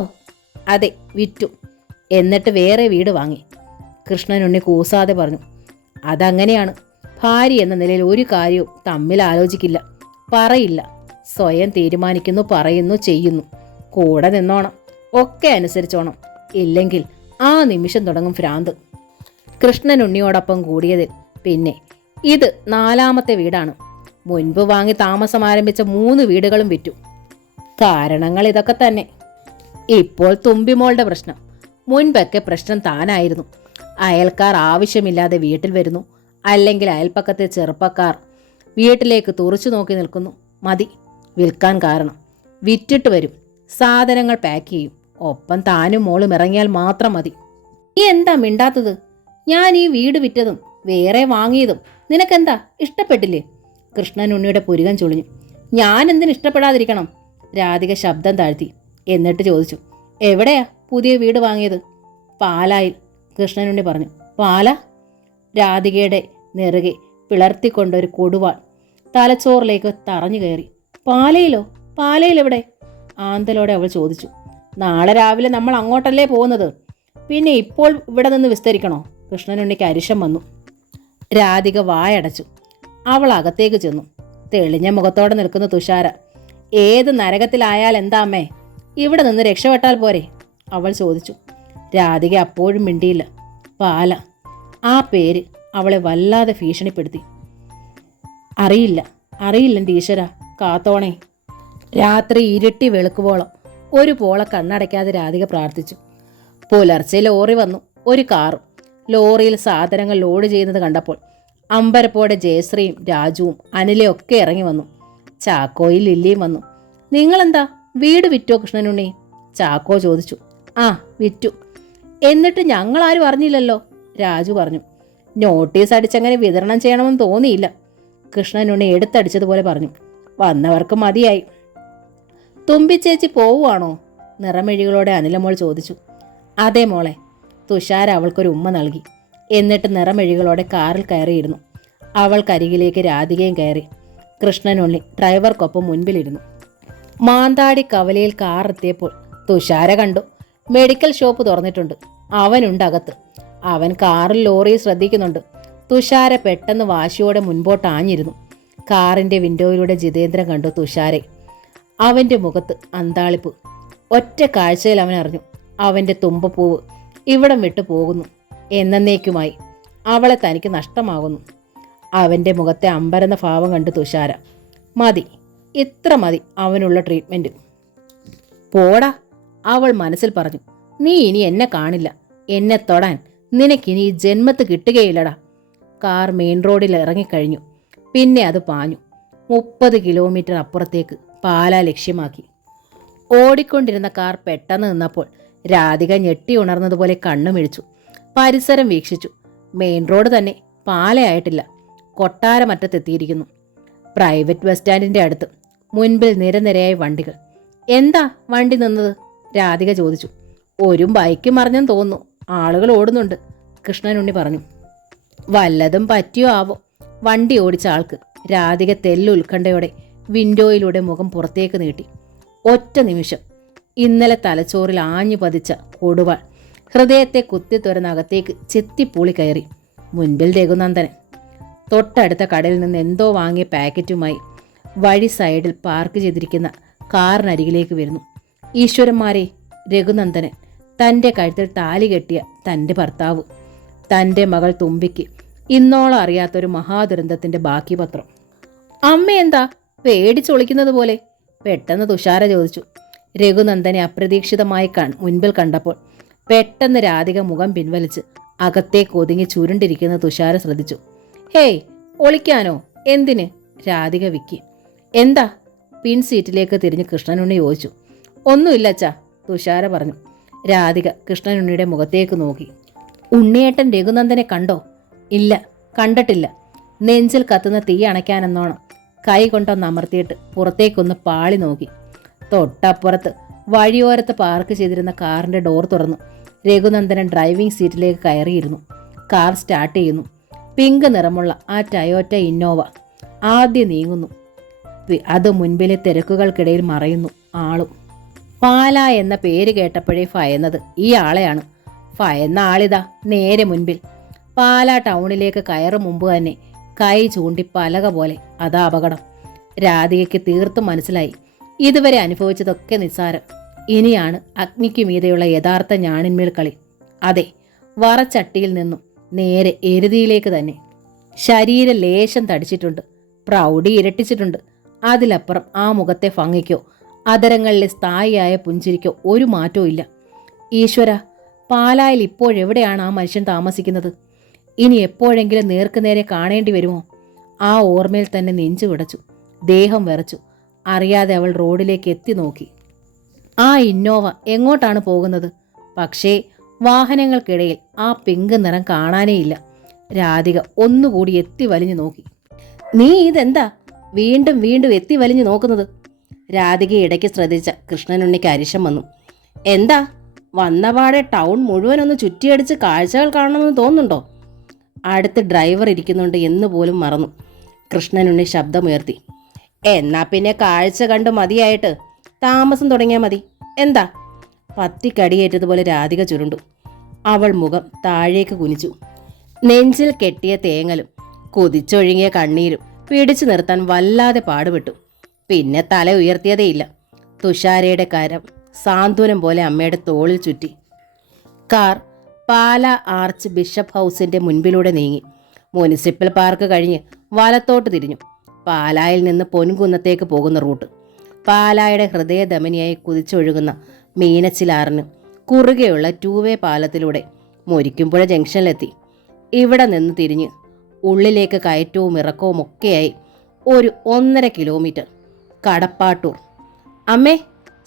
അതെ, വിറ്റു. എന്നിട്ട് വേറെ വീട് വാങ്ങി, കൃഷ്ണനുണ്ണി കൂസാതെ പറഞ്ഞു. അതങ്ങനെയാണ്. ഭാര്യ എന്ന നിലയിൽ ഒരു കാര്യവും തമ്മിൽ ആലോചിക്കില്ല, പറയില്ല. സ്വയം തീരുമാനിക്കുന്നു, പറയുന്നു, ചെയ്യുന്നു. കൂടെ നിന്നോണം, ഒക്കെ അനുസരിച്ചോണം. ഇല്ലെങ്കിൽ ആ നിമിഷം തുടങ്ങും ഭ്രാന്ത്. കൃഷ്ണനുണ്ണിയോടൊപ്പം കൂടിയതിൽ പിന്നെ ഇത് 4ാമത്തെ വീടാണ്. മുൻപ് വാങ്ങി താമസം ആരംഭിച്ച 3 വീടുകളും വിറ്റു. കാരണങ്ങൾ ഇതൊക്കെ തന്നെ. ഇപ്പോൾ തുമ്പിമോളുടെ പ്രശ്നം. മുൻപൊക്കെ പ്രശ്നം താനായിരുന്നു. അയൽക്കാർ ആവശ്യമില്ലാതെ വീട്ടിൽ വരുന്നു, അല്ലെങ്കിൽ അയൽപ്പക്കത്തെ ചെറുപ്പക്കാർ വീട്ടിലേക്ക് തുറച്ചു നോക്കി നിൽക്കുന്നു. മതി വിൽക്കാൻ കാരണം. വിറ്റിട്ട് വരും, സാധനങ്ങൾ പാക്ക് ചെയ്യും, ഒപ്പം താനും മോളും ഇറങ്ങിയാൽ മാത്രം മതി. നീ എന്താ മിണ്ടാത്തത്? ഞാൻ ഈ വീട് വിറ്റതും വേറെ വാങ്ങിയതും നിനക്കെന്താ ഇഷ്ടപ്പെട്ടില്ലേ? കൃഷ്ണനുണ്ണിയുടെ പുരികം ചുളിഞ്ഞു. ഞാൻ എന്തിനു ഇഷ്ടപ്പെടാതിരിക്കണം? രാധിക ശബ്ദം താഴ്ത്തി. എന്നിട്ട് ചോദിച്ചു. എവിടെയാ പുതിയ വീട് വാങ്ങിയത്? പാലായിൽ, കൃഷ്ണനുണ്ണി പറഞ്ഞു. പാല? രാധികയുടെ നെറുകെ പിളർത്തിക്കൊണ്ടൊരു കൊടുവാൾ തലച്ചോറിലേക്ക് തറഞ്ഞു കയറി. പാലയിലോ? പാലയിൽ എവിടെ? ആന്തലോടെ അവൾ ചോദിച്ചു. നാളെ രാവിലെ നമ്മൾ അങ്ങോട്ടല്ലേ പോകുന്നത്, പിന്നെ ഇപ്പോൾ ഇവിടെ നിന്ന് വിസ്തരിക്കണോ? കൃഷ്ണനുണ്ണിക്ക് അരിശം വന്നു. രാധിക വായടച്ചു. അവൾ അകത്തേക്ക് ചെന്നു. തെളിഞ്ഞ മുഖത്തോടെ നിൽക്കുന്ന തുഷാര. ഏത് നരകത്തിലായാൽ എന്താ അമ്മേ, ഇവിടെ നിന്ന് രക്ഷപ്പെട്ടാൽ പോരെ? അവൾ ചോദിച്ചു. രാധിക അപ്പോഴും മിണ്ടിയില്ല. പാല, ആ പേര് അവളെ വല്ലാതെ ഭീഷണിപ്പെടുത്തി. അറിയില്ലെൻ്റെ ഈശ്വര, കാത്തോണേ. രാത്രി ഇരുട്ടി വെളുക്കുവോളം ഒരു പോള കണ്ണടയ്ക്കാതെ രാധിക പ്രാർത്ഥിച്ചു. പുലർച്ചെ ലോറി വന്നു, ഒരു കാറും. ലോറിയിൽ സാധനങ്ങൾ ലോഡ് ചെയ്യുന്നത് കണ്ടപ്പോൾ അമ്പരപ്പോടെ ജയശ്രീയും രാജുവും അനിലയും ഒക്കെ ഇറങ്ങി വന്നു. ചാക്കോയിൽ ലില്ലിയും വന്നു. നിങ്ങളെന്താ വീട് വിറ്റോ കൃഷ്ണനുണ്ണി? ചാക്കോ ചോദിച്ചു. ആ, വിറ്റു. എന്നിട്ട് ഞങ്ങളാരും അറിഞ്ഞില്ലല്ലോ, രാജു പറഞ്ഞു. നോട്ടീസ് അടിച്ചങ്ങനെ വിതരണം ചെയ്യണമെന്ന് തോന്നിയില്ല, കൃഷ്ണനുണ്ണി എടുത്തടിച്ചതുപോലെ പറഞ്ഞു. വന്നവർക്ക് മതിയായി. തുമ്പിച്ചേച്ചി പോവുകയാണോ? നിറമിഴികളോടെ അനിലമോൾ ചോദിച്ചു. അതേ മോളെ. തുഷാര അവൾക്കൊരു ഉമ്മ നൽകി. എന്നിട്ട് നിറമിഴികളോടെ കാറിൽ കയറിയിരുന്നു. അവൾക്കരികിലേക്ക് രാധികയും കയറി. കൃഷ്ണനുണ്ണി ഡ്രൈവർക്കൊപ്പം മുൻപിലിരുന്നു. മാന്താടി കവലയിൽ കാർ എത്തിയപ്പോൾ തുഷാര കണ്ടു. മെഡിക്കൽ ഷോപ്പ് തുറന്നിട്ടുണ്ട്. അവനുണ്ട് അകത്ത്. അവൻ കാറിൽ ലോറിയിൽ ശ്രദ്ധിക്കുന്നുണ്ട്. തുഷാര പെട്ടെന്ന് വാശിയോടെ മുൻപോട്ട് ആഞ്ഞിരുന്നു. കാറിൻ്റെ വിൻഡോയിലൂടെ ജിതേന്ദ്രൻ കണ്ടു തുഷാരെ. അവൻ്റെ മുഖത്ത് അന്താളിപ്പ്. ഒറ്റ കാഴ്ചയിൽ അവൻ അറിഞ്ഞു, അവൻ്റെ തുമ്പപ്പൂവ് ഇവിടം വിട്ടു പോകുന്നു. എന്നേക്കുമായി അവളെ തനിക്ക് നഷ്ടമാകുന്നു. അവൻ്റെ മുഖത്തെ അമ്പരന്ന ഭാവം കണ്ട് തുഷാര, മതി, ഇത്ര മതി അവനുള്ള ട്രീറ്റ്മെൻറ്റ്. പോടാ, അവൾ മനസ്സിൽ പറഞ്ഞു. നീ ഇനി എന്നെ കാണില്ല. എന്നെ തൊടാൻ നിനക്കിനി ഈ ജന്മത്ത് കിട്ടുകയില്ലടാ. കാർ മെയിൻ റോഡിൽ ഇറങ്ങിക്കഴിഞ്ഞു. പിന്നെ അത് പാഞ്ഞു. 30 കിലോമീറ്റർ അപ്പുറത്തേക്ക് പാലാ ലക്ഷ്യമാക്കി. ഓടിക്കൊണ്ടിരുന്ന കാർ പെട്ടെന്ന് നിന്നപ്പോൾ രാധിക ഞെട്ടി ഉണർന്നതുപോലെ കണ്ണുമിഴിച്ചു. പരിസരം വീക്ഷിച്ചു. മെയിൻ റോഡ് തന്നെ, പാലയായിട്ടില്ല. കൊട്ടാരമറ്റത്തെത്തിയിരിക്കുന്നു. പ്രൈവറ്റ് ബസ് സ്റ്റാൻഡിൻ്റെ അടുത്ത്. മുൻപിൽ നിരനിരയായി വണ്ടികൾ. എന്താ വണ്ടി നിന്നത്? രാധിക ചോദിച്ചു. ഒരു ബൈക്ക് മറിഞ്ഞെന്ന് തോന്നുന്നു. ആളുകൾ ഓടുന്നുണ്ട്, കൃഷ്ണനുണ്ണി പറഞ്ഞു. വല്ലതും പറ്റിയോ ആവോ വണ്ടി ഓടിച്ച ആൾക്ക്. രാധിക തെല്ലുൽക്കണ്ഠയോടെ വിൻഡോയിലൂടെ മുഖം പുറത്തേക്ക് നീട്ടി. ഒറ്റ നിമിഷം ഇന്നലെ തലച്ചോറിൽ ആഞ്ഞു പതിച്ച കൊടുവാൾ ഹൃദയത്തെ കുത്തി തുറന്നകത്തേക്ക് ചെത്തിപ്പൂളി കയറി. മുൻപിൽ രഘുനന്ദനൻ തൊട്ടടുത്ത കടയിൽ നിന്ന് എന്തോ വാങ്ങിയ പാക്കറ്റുമായി വഴി സൈഡിൽ പാർക്ക് ചെയ്തിരിക്കുന്ന കാറിനരികിലേക്ക് വരുന്നു. ഈശ്വരന്മാരെ, രഘുനന്ദനൻ, തൻ്റെ കഴുത്തിൽ താലി കെട്ടിയ തൻ്റെ ഭർത്താവ്, തൻ്റെ മകൾ തുമ്പിക്ക് ഇന്നോളം അറിയാത്തൊരു മഹാദുരന്തത്തിൻ്റെ ബാക്കി പത്രം. അമ്മ എന്താ പേടിച്ചൊളിക്കുന്നത് പോലെ? പെട്ടെന്ന് തുഷാര ചോദിച്ചു. രഘുനന്ദനെ അപ്രതീക്ഷിതമായി മുൻപിൽ കണ്ടപ്പോൾ പെട്ടെന്ന് രാധിക മുഖം പിൻവലിച്ച് അകത്തേക്ക് ഒതുങ്ങി ചുരുണ്ടിരിക്കുന്ന തുഷാര ശ്രദ്ധിച്ചു. ഹേയ്, ഒളിക്കാനോ? എന്തിന്? രാധിക വിക്കി. എന്താ? പിൻ സീറ്റിലേക്ക് തിരിഞ്ഞ് കൃഷ്ണനുണ്ണി ചോദിച്ചു. ഒന്നുമില്ല അച്ഛാ, തുഷാര പറഞ്ഞു. രാധിക കൃഷ്ണനുണ്ണിയുടെ മുഖത്തേക്ക് നോക്കി. ഉണ്ണിയേട്ടൻ രഘുനന്ദനെ കണ്ടോ? ഇല്ല, കണ്ടിട്ടില്ല. നെഞ്ചിൽ കത്തുന്ന തീ അണയ്ക്കാനെന്നോണം കൈ കൊണ്ടൊന്ന് അമർത്തിയിട്ട് പുറത്തേക്കൊന്ന് പാളി നോക്കി. തൊട്ടപ്പുറത്ത് വഴിയോരത്ത് പാർക്ക് ചെയ്തിരുന്ന കാറിൻ്റെ ഡോർ തുറന്നു. രഘുനന്ദനൻ ഡ്രൈവിംഗ് സീറ്റിലേക്ക് കയറിയിരുന്നു. കാർ സ്റ്റാർട്ട് ചെയ്യുന്നു. പിങ്ക് നിറമുള്ള ആ ടയോറ്റ ഇന്നോവ ആദ്യം നീങ്ങുന്നു. അത് മുൻപിലെ തിരക്കുകൾക്കിടയിൽ മറയുന്നു. ആളും. പാല എന്ന പേര് കേട്ടപ്പോഴേ ഭയന്നത് ഈ ആളെയാണ്. ഭയന്ന ആളിതാ നേരെ മുൻപിൽ. പാലാ ടൗണിലേക്ക് കയറും മുമ്പ് തന്നെ കൈ ചൂണ്ടി പലക പോലെ. അതാ അപകടം. രാധികയ്ക്ക് തീർത്തും മനസ്സിലായി. ഇതുവരെ അനുഭവിച്ചതൊക്കെ നിസ്സാരം. ഇനിയാണ് അഗ്നിക്ക് മീതെയുള്ള യഥാർത്ഥ ഞാണിന്മേൽ കളി. അതെ, വറച്ചട്ടിയിൽ നിന്നും നേരെ എരുതിയിലേക്ക് തന്നെ. ശരീരം ലേശം തടിച്ചിട്ടുണ്ട്. പ്രൗഢി ഇരട്ടിച്ചിട്ടുണ്ട്. അതിലപ്പുറം ആ മുഖത്തെ ഭംഗിക്കോ അതരങ്ങളിലെ സ്ഥായിയായ പുഞ്ചിരിക്കോ ഒരു മാറ്റവും ഇല്ല. ഈശ്വര, പാലായിൽ ഇപ്പോഴെവിടെയാണ് ആ മനുഷ്യൻ താമസിക്കുന്നത്? ഇനി എപ്പോഴെങ്കിലും നേർക്കുനേരെ കാണേണ്ടി വരുമോ? ആ ഓർമ്മയിൽ തന്നെ നെഞ്ചു വിടച്ചു. ദേഹം വിറച്ചു. അറിയാതെ അവൾ റോഡിലേക്ക് എത്തി നോക്കി. ആ ഇന്നോവ എങ്ങോട്ടാണ് പോകുന്നത്? പക്ഷേ വാഹനങ്ങൾക്കിടയിൽ ആ പിങ്ക് നിറം കാണാനേയില്ല. രാധിക ഒന്നുകൂടി എത്തി വലിഞ്ഞു നോക്കി. നീ ഇതെന്താ വീണ്ടും വീണ്ടും എത്തി വലിഞ്ഞു നോക്കുന്നത്? രാധിക ഇടയ്ക്ക് ശ്രദ്ധിച്ച കൃഷ്ണനുണ്ണിക്ക് അരിശം വന്നു. എന്താ, വന്നപാടെ ടൗൺ മുഴുവനൊന്ന് ചുറ്റിയടിച്ച് കാഴ്ചകൾ കാണണമെന്ന് തോന്നുന്നുണ്ടോ? അടുത്ത് ഡ്രൈവർ ഇരിക്കുന്നുണ്ട് എന്ന് പോലും മറന്നു. കൃഷ്ണനുണ്ണി ശബ്ദമുയർത്തി. എന്നാ പിന്നെ കാഴ്ച കണ്ട് മതിയായിട്ട് താമസം തുടങ്ങിയാൽ മതി. എന്താ? പത്തിക്കടിയേറ്റതുപോലെ രാധിക ചുരുണ്ടു. അവൾ മുഖം താഴേക്ക് കുനിച്ചു. നെഞ്ചിൽ കെട്ടിയ തേങ്ങലും കുതിച്ചൊഴുകിയ കണ്ണീരും പിടിച്ചു നിർത്താൻ വല്ലാതെ പാടുപെട്ടു. പിന്നെ തല ഉയർത്തിയതേയില്ല. തുഷാരയുടെ കരം സാന്ത്വനം പോലെ അമ്മയുടെ തോളിൽ ചുറ്റി. കാർ പാല ആർച്ച് ബിഷപ്പ് ഹൗസിൻ്റെ മുൻപിലൂടെ നീങ്ങി. മുനിസിപ്പൽ പാർക്ക് കഴിഞ്ഞ് വലത്തോട്ട് തിരിഞ്ഞു. പാലായിൽ നിന്ന് പൊൻകുന്നത്തേക്ക് പോകുന്ന റൂട്ട്. പാലായുടെ ഹൃദയധമനിയായി കുതിച്ചൊഴുകുന്ന മീനച്ചിലാറിന് കുറുകെയുള്ള 2-വേ പാലത്തിലൂടെ മുരിക്കുമ്പുഴ ജംഗ്ഷനിലെത്തി. ഇവിടെ നിന്ന് തിരിഞ്ഞ് ഉള്ളിലേക്ക് കയറ്റവും ഇറക്കവും ഒക്കെയായി ഒരു 1.5 കിലോമീറ്റർ. കടപ്പാട്ടൂർ. അമ്മേ,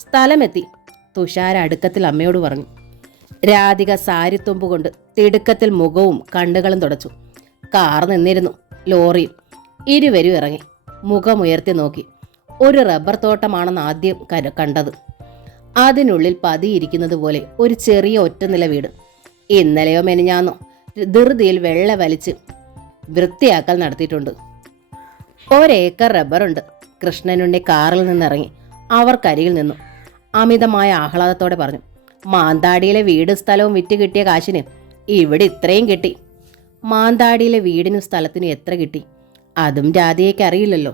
സ്ഥലമെത്തി, തുഷാര അടുക്കത്തിൽ അമ്മയോട് പറഞ്ഞു. രാധിക സാരിത്തുമ്പ് കൊണ്ട് തിടുക്കത്തിൽ മുഖവും കണ്ണുകളും തുടച്ചു. കാർ നിന്നിരുന്നു. ലോറിയും. ഇരുവരും ഇറങ്ങി. മുഖമുയർത്തി നോക്കി. ഒരു റബ്ബർ തോട്ടമാണെന്ന് ആദ്യം കണ്ടത്. അതിനുള്ളിൽ പതിയിരിക്കുന്നത് പോലെ ഒരു ചെറിയ ഒറ്റനില വീട്. ഇന്നലെയോ മെനിഞ്ഞാന്നോ ധൃതിയിൽ വെള്ള വലിച്ച് വൃത്തിയാക്കൽ നടത്തിയിട്ടുണ്ട്. 1 ഏക്കർ റബ്ബറുണ്ട്. കൃഷ്ണനുണ്ണി കാറിൽ നിന്നിറങ്ങി അവർക്കരികിൽ നിന്നു അമിതമായ ആഹ്ലാദത്തോടെ പറഞ്ഞു. മാന്താടിയിലെ വീട് സ്ഥലവും വിറ്റ് കിട്ടിയ കാശിന് ഇവിടെ ഇത്രയും കിട്ടി. മാന്താടിയിലെ വീടിനും സ്ഥലത്തിനും എത്ര കിട്ടി അതും രാധികയ്ക്ക് അറിയില്ലല്ലോ.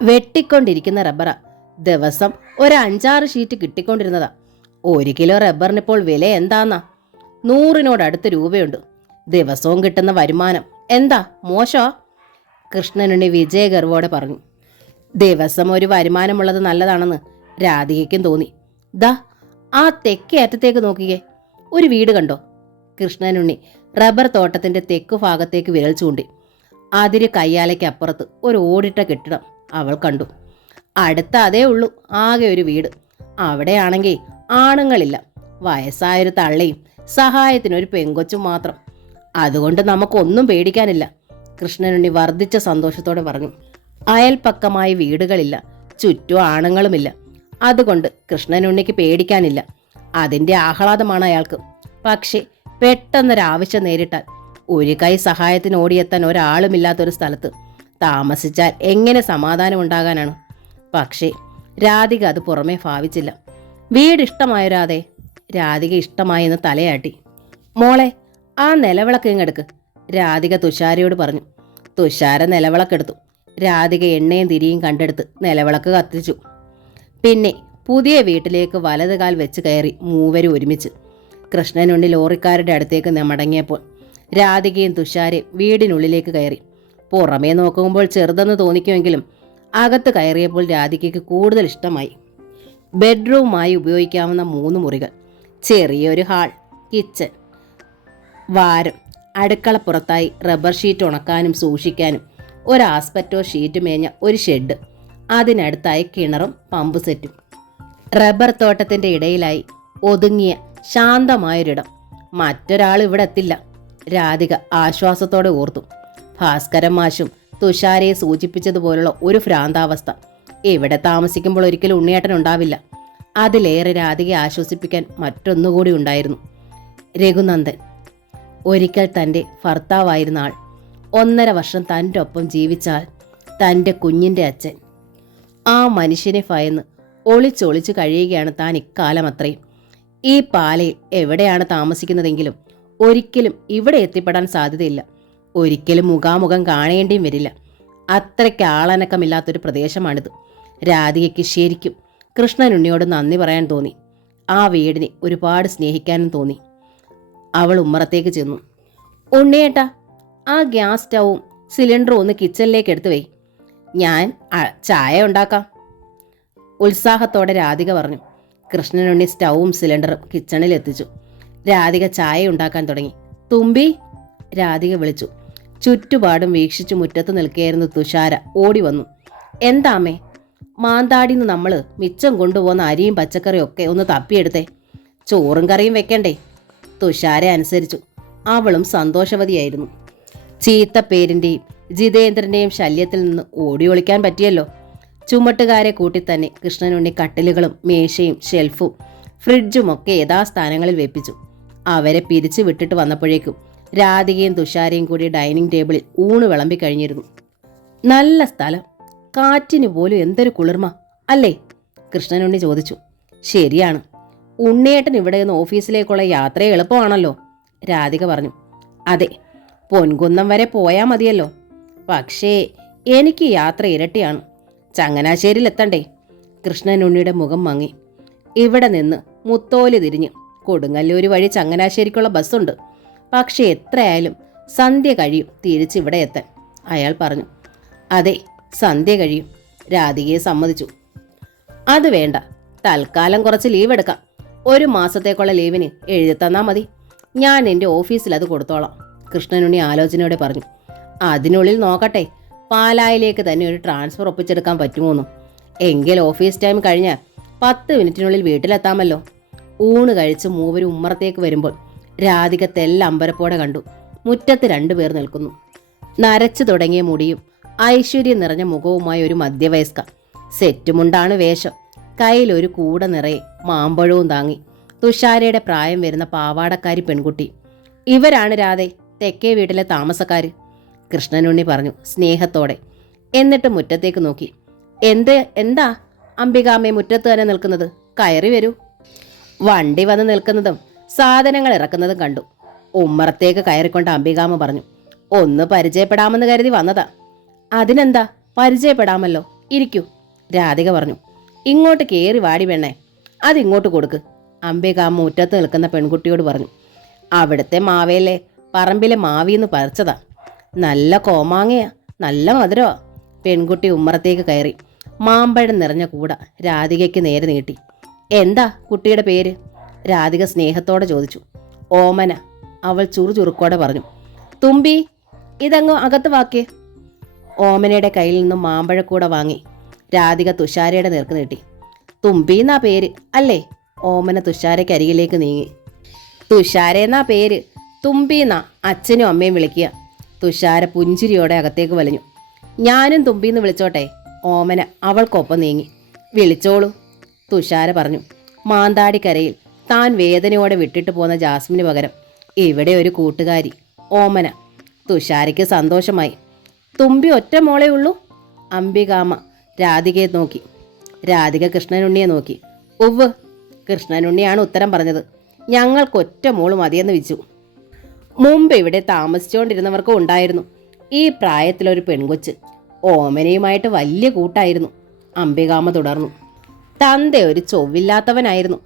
വെട്ടിക്കൊണ്ടിരിക്കുന്ന റബ്ബറ. ദിവസം 5-6 ഷീറ്റ് കിട്ടിക്കൊണ്ടിരുന്നതാ. 1 കിലോ റബ്ബറിനിപ്പോൾ വില എന്താന്നാ? 100-നോടടുത്ത് രൂപയുണ്ട്. ദിവസവും കിട്ടുന്ന വരുമാനം എന്താ മോശമാ? കൃഷ്ണനുണ്ണി വിജയഗർവോടെ പറഞ്ഞു. ദിവസം ഒരു വരുമാനമുള്ളത് നല്ലതാണെന്ന് രാധികയ്ക്കും തോന്നി. ദാ ആ തെക്കേ അറ്റത്തേക്ക് നോക്കിക്കേ, ഒരു വീട് കണ്ടോ? കൃഷ്ണനുണ്ണി റബ്ബർ തോട്ടത്തിന്റെ തെക്കു ഭാഗത്തേക്ക് വിരൽ ചൂണ്ടി. അതിര് കയ്യാലയ്ക്ക് അപ്പുറത്ത് ഒരു ഓടിട്ട കെട്ടിടം അവൾ കണ്ടു. അടുത്ത അതേ ഉള്ളൂ ആകെ ഒരു വീട്. അവിടെയാണെങ്കിൽ ആണുങ്ങളില്ല, വയസ്സായൊരു തള്ളയും സഹായത്തിനൊരു പെങ്കൊച്ചും മാത്രം. അതുകൊണ്ട് നമുക്കൊന്നും പേടിക്കാനില്ല, കൃഷ്ണനുണ്ണി വർദ്ധിച്ച സന്തോഷത്തോടെ പറഞ്ഞു. അയൽപ്പക്കമായി വീടുകളില്ല, ചുറ്റും ആണുങ്ങളുമില്ല. അതുകൊണ്ട് കൃഷ്ണനുണ്ണിക്ക് പേടിക്കാനില്ല. അതിൻ്റെ ആഹ്ലാദമാണ് അയാൾക്ക്. പക്ഷേ പെട്ടെന്നൊരാവശ്യം നേരിട്ടാൽ, ഒരു കൈ സഹായത്തിന് ഓടിയെത്താൻ ഒരാളുമില്ലാത്തൊരു സ്ഥലത്ത് താമസിച്ചാൽ എങ്ങനെ സമാധാനമുണ്ടാകാനാണ്? പക്ഷേ രാധിക അത് പുറമേ ഭാവിച്ചില്ല. വീട് ഇഷ്ടമായോ രാധേ? രാധിക ഇഷ്ടമായെന്ന് തലയാട്ടി. മോളെ, ആ നിലവിളക്ക് ഇങ്ങെടുക്ക്, രാധിക തുഷാരയോട് പറഞ്ഞു. തുഷാര നിലവിളക്കെടുത്തു. രാധിക എണ്ണയും തിരിയും കണ്ടെടുത്ത് നിലവിളക്ക് കത്തിച്ചു. പിന്നെ പുതിയ വീട്ടിലേക്ക് വലതുകാൽ വെച്ച് കയറി മൂവരും ഒരുമിച്ച്. കൃഷ്ണനുണ്ണി ലോറിക്കാരുടെ അടുത്തേക്ക് മടങ്ങിയപ്പോൾ രാധികയും തുഷാരയും വീടിനുള്ളിലേക്ക് കയറി. പുറമേ നോക്കുമ്പോൾ ചെറുതെന്ന് തോന്നിക്കുമെങ്കിലും അകത്ത് കയറിയപ്പോൾ രാധികയ്ക്ക് കൂടുതൽ ഇഷ്ടമായി. ബെഡ്റൂമായി ഉപയോഗിക്കാവുന്ന 3 മുറികൾ, ചെറിയൊരു ഹാൾ, കിച്ചൺ, വാരം, അടുക്കളപ്പുറത്തായി റബ്ബർ ഷീറ്റ് ഉണക്കാനും സൂക്ഷിക്കാനും ഒരു ആസ്പെറ്റോ ഷീറ്റ് മേഞ്ഞ ഒരു ഷെഡ്, അതിനടുത്തായി കിണറും പമ്പ് സെറ്റും. റബ്ബർ തോട്ടത്തിൻ്റെ ഇടയിലായി ഒതുങ്ങിയ ശാന്തമായൊരിടം. മറ്റൊരാൾ ഇവിടെ എത്തില്ല, രാധിക ആശ്വാസത്തോടെ ഓർത്തു. ഭാസ്കരൻ മാഷും തുഷാരയെ സൂചിപ്പിച്ചതുപോലുള്ള ഒരു ഭ്രാന്താവസ്ഥ. ഇവിടെ താമസിക്കുമ്പോൾ ഒരിക്കലും ഉണ്ണിയേട്ടൻ ഉണ്ടാവില്ല. അതിലേറെ രാധികയെ ആശ്വസിപ്പിക്കാൻ മറ്റൊന്നുകൂടി ഉണ്ടായിരുന്നു. രഘുനന്ദൻ, ഒരിക്കൽ തൻ്റെ ഭർത്താവായിരുന്ന ആൾ, 1.5 വർഷം തൻ്റെ ഒപ്പം ജീവിച്ചാൽ തൻ്റെ കുഞ്ഞിൻ്റെ അച്ഛൻ. ആ മനുഷ്യനെ ഭയന്ന് ഒളിച്ചൊളിച്ച് കഴിയുകയാണ് താൻ ഇക്കാലം അത്രയും. ഈ പാലയിൽ എവിടെയാണ് താമസിക്കുന്നതെങ്കിലും ഒരിക്കലും ഇവിടെ എത്തിപ്പെടാൻ സാധ്യതയില്ല. ഒരിക്കലും മുഖാമുഖം കാണേണ്ടിയും വരില്ല. അത്രയ്ക്ക് ആളനക്കമില്ലാത്തൊരു പ്രദേശമാണിത്. രാധികയ്ക്ക് ശരിക്കും കൃഷ്ണനുണ്ണിയോട് നന്ദി പറയാൻ തോന്നി. ആ വീടിനെ ഒരുപാട് സ്നേഹിക്കാനും തോന്നി. അവൾ ഉമ്മറത്തേക്ക് ചെന്നു. ഉണ്ണിയേട്ടാ, ആ ഗ്യാസ് സ്റ്റൗവും സിലിണ്ടറും ഒന്ന് കിച്ചണിലേക്ക് എടുത്തു വൈ, ഞാൻ ചായ ഉണ്ടാക്കാം, ഉത്സാഹത്തോടെ രാധിക പറഞ്ഞു. കൃഷ്ണനുണ്ണി സ്റ്റൗവും സിലിണ്ടറും കിച്ചണിൽ എത്തിച്ചു. രാധിക ചായ ഉണ്ടാക്കാൻ തുടങ്ങി. തുമ്പി, രാധിക വിളിച്ചു. ചുറ്റുപാടും വീക്ഷിച്ചു മുറ്റത്ത് നിൽക്കുകയായിരുന്നു തുഷാര. ഓടി വന്നു. എന്താമേ? മാന്താടിന്ന് നമ്മൾ മിച്ചം കൊണ്ടുപോകുന്ന അരിയും പച്ചക്കറിയും ഒക്കെ ഒന്ന് തപ്പിയെടുത്തേ, ചോറും കറിയും വെക്കണ്ടേ? തുഷാര അനുസരിച്ചു. അവളും സന്തോഷവതിയായിരുന്നു. ചീത്തപ്പേരിൻ്റെയും ജിതേന്ദ്രൻ്റെയും ശല്യത്തിൽ നിന്ന് ഓടി ഒളിക്കാൻ പറ്റിയല്ലോ. ചുമട്ടുകാരെ കൂട്ടി തന്നെ കൃഷ്ണനുണ്ണി കട്ടിലുകളും മേശയും ഷെൽഫും ഫ്രിഡ്ജുമൊക്കെ യഥാസ്ഥാനങ്ങളിൽ വെപ്പിച്ചു. അവരെ പിരിച്ചു വിട്ടിട്ട് വന്നപ്പോഴേക്കും രാധികയും തുഷാരയും കൂടി ഡൈനിങ് ടേബിളിൽ ഊണ് വിളമ്പിക്കഴിഞ്ഞിരുന്നു. നല്ല സ്ഥലം, കാറ്റിന് പോലും എന്തൊരു കുളിർമ അല്ലേ? കൃഷ്ണനുണ്ണി ചോദിച്ചു. ശരിയാണ്, ഉണ്ണിയേട്ടൻ ഇവിടെ നിന്ന് ഓഫീസിലേക്കുള്ള യാത്ര എളുപ്പമാണല്ലോ, രാധിക പറഞ്ഞു. അതെ, പൊൻകുന്നം വരെ പോയാൽ മതിയല്ലോ. പക്ഷേ എനിക്ക് യാത്ര ഇരട്ടിയാണ്. ചങ്ങനാശ്ശേരിയിൽ എത്തണ്ടേ? കൃഷ്ണനുണ്ണിയുടെ മുഖം മങ്ങി. ഇവിടെ നിന്ന് മുത്തോലി തിരിഞ്ഞ് കൊടുങ്ങല്ലൂര് വഴി ചങ്ങനാശ്ശേരിക്കുള്ള ബസ്സുണ്ട്. പക്ഷേ എത്രയായാലും സന്ധ്യ കഴിയും തിരിച്ചിവിടെ എത്താൻ, അയാൾ പറഞ്ഞു. അതെ, സന്ധ്യ കഴിയും, രാധികയെ സമ്മതിച്ചു. അത് വേണ്ട, തൽക്കാലം കുറച്ച് ലീവ് എടുക്കാം. 1 മാസത്തേക്കുള്ള ലീവിന് എഴുതി തന്നാൽ മതി. ഞാൻ എൻ്റെ ഓഫീസിൽ അത് കൊടുത്തോളാം, കൃഷ്ണനുണ്ണി ആലോചനയോടെ പറഞ്ഞു. അതിനുള്ളിൽ നോക്കട്ടെ, പാലായിലേക്ക് തന്നെ ഒരു ട്രാൻസ്ഫർ ഒപ്പിച്ചെടുക്കാൻ പറ്റുമോന്നും. എങ്കിൽ ഓഫീസ് ടൈം കഴിഞ്ഞാൽ 10 മിനിറ്റിനുള്ളിൽ വീട്ടിലെത്താമല്ലോ. ഊണ് കഴിച്ച് മൂവരും ഉമ്മറത്തേക്ക് വരുമ്പോൾ രാധിക തെല്ലമ്പരപ്പോടെ കണ്ടു. മുറ്റത്ത് 2 പേർ നിൽക്കുന്നു. നരച്ചു തുടങ്ങിയ മുടിയും ഐശ്വര്യം നിറഞ്ഞ മുഖവുമായ ഒരു മധ്യവയസ്ക. സെറ്റുമുണ്ടാണ് വേഷം. കയ്യിലൊരു കൂട നിറയെ മാമ്പഴവും താങ്ങി തുഷാരയുടെ പ്രായം വരുന്ന പാവാടക്കാരി പെൺകുട്ടി. ഇവരാണ് രാധേ, തെക്കേ വീട്ടിലെ താമസക്കാര്, കൃഷ്ണനുണ്ണി പറഞ്ഞു സ്നേഹത്തോടെ. എന്നിട്ട് മുറ്റത്തേക്ക് നോക്കി. എന്താ അംബികാമ്മയെ മുറ്റത്ത് തന്നെ നിൽക്കുന്നത്? കയറി വരൂ. വണ്ടി വന്ന് നിൽക്കുന്നതും സാധനങ്ങൾ ഇറക്കുന്നതും കണ്ടു. ഉമ്മറത്തേക്ക് കയറിക്കൊണ്ട് അംബികാമ്മ പറഞ്ഞു, ഒന്ന് പരിചയപ്പെടാമെന്ന് കരുതി വന്നതാ. അതിനെന്താ, പരിചയപ്പെടാമല്ലോ, ഇരിക്കൂ, രാധിക പറഞ്ഞു. ഇങ്ങോട്ട് കയറി വാടി വേണേ, അതിങ്ങോട്ട് കൊടുക്ക്, അംബികാമ്മ മുറ്റത്ത് നിൽക്കുന്ന പെൺകുട്ടിയോട് പറഞ്ഞു. അവിടുത്തെ മാവേലെ പറമ്പിലെ മാവിന്ന് പറിച്ചതാ. നല്ല കോമാങ്ങയാ, നല്ല മധുരമാ. പെൺകുട്ടി ഉമ്മറത്തേക്ക് കയറി മാമ്പഴം നിറഞ്ഞ കൂട രാധികയ്ക്ക് നേരെ നീട്ടി. എന്താ കുട്ടിയുടെ പേര്? രാധിക സ്നേഹത്തോടെ ചോദിച്ചു. ഓമന, അവൾ ചുറുചുറുക്കോടെ പറഞ്ഞു. തുമ്പി, ഇതങ്ങ് അകത്ത് വാക്കേ. ഓമനയുടെ കയ്യിൽ നിന്നും മാമ്പഴക്കൂട വാങ്ങി രാധിക തുഷാരയുടെ നേർക്ക് നീട്ടി. തുമ്പീന്നാ പേര് അല്ലേ? ഓമന തുഷാരയ്ക്ക് അരികിലേക്ക് നീങ്ങി. തുഷാരേന്നാ പേര്, തുമ്പീന്നാ അച്ഛനും അമ്മയും വിളിക്കുക. തുഷാര പുഞ്ചിരിയോടെ അകത്തേക്ക് വലിഞ്ഞു. ഞാനും തുമ്പീന്ന് വിളിച്ചോട്ടെ? ഓമന അവൾക്കൊപ്പം നീങ്ങി. വിളിച്ചോളൂ, തുഷാര പറഞ്ഞു. മാന്താടിക്കരയിൽ താൻ വേദനയോടെ വിട്ടിട്ട് പോന്ന ജാസ്മിന് പകരം ഇവിടെ ഒരു കൂട്ടുകാരി, ഓമന. തുഷാരയ്ക്ക് സന്തോഷമായി. തുമ്പി ഒറ്റ മോളേ ഉള്ളൂ? അംബികാമ്മ രാധികയെ നോക്കി. രാധിക കൃഷ്ണനുണ്ണിയെ നോക്കി. ഉവ്വ്, കൃഷ്ണനുണ്ണിയാണ് ഉത്തരം പറഞ്ഞത്. ഞങ്ങൾക്കൊറ്റ മോള് മതിയെന്ന് വെച്ചു. മുമ്പ് ഇവിടെ താമസിച്ചുകൊണ്ടിരുന്നവർക്കും ഉണ്ടായിരുന്നു ഈ പ്രായത്തിലൊരു പെൺകൊച്ച്. ഓമനയുമായിട്ട് വലിയ കൂട്ടായിരുന്നു. അംബികാമ്മ തുടർന്നു. തന്ത ഒരു ചൊവ്വില്ലാത്തവനായിരുന്നു.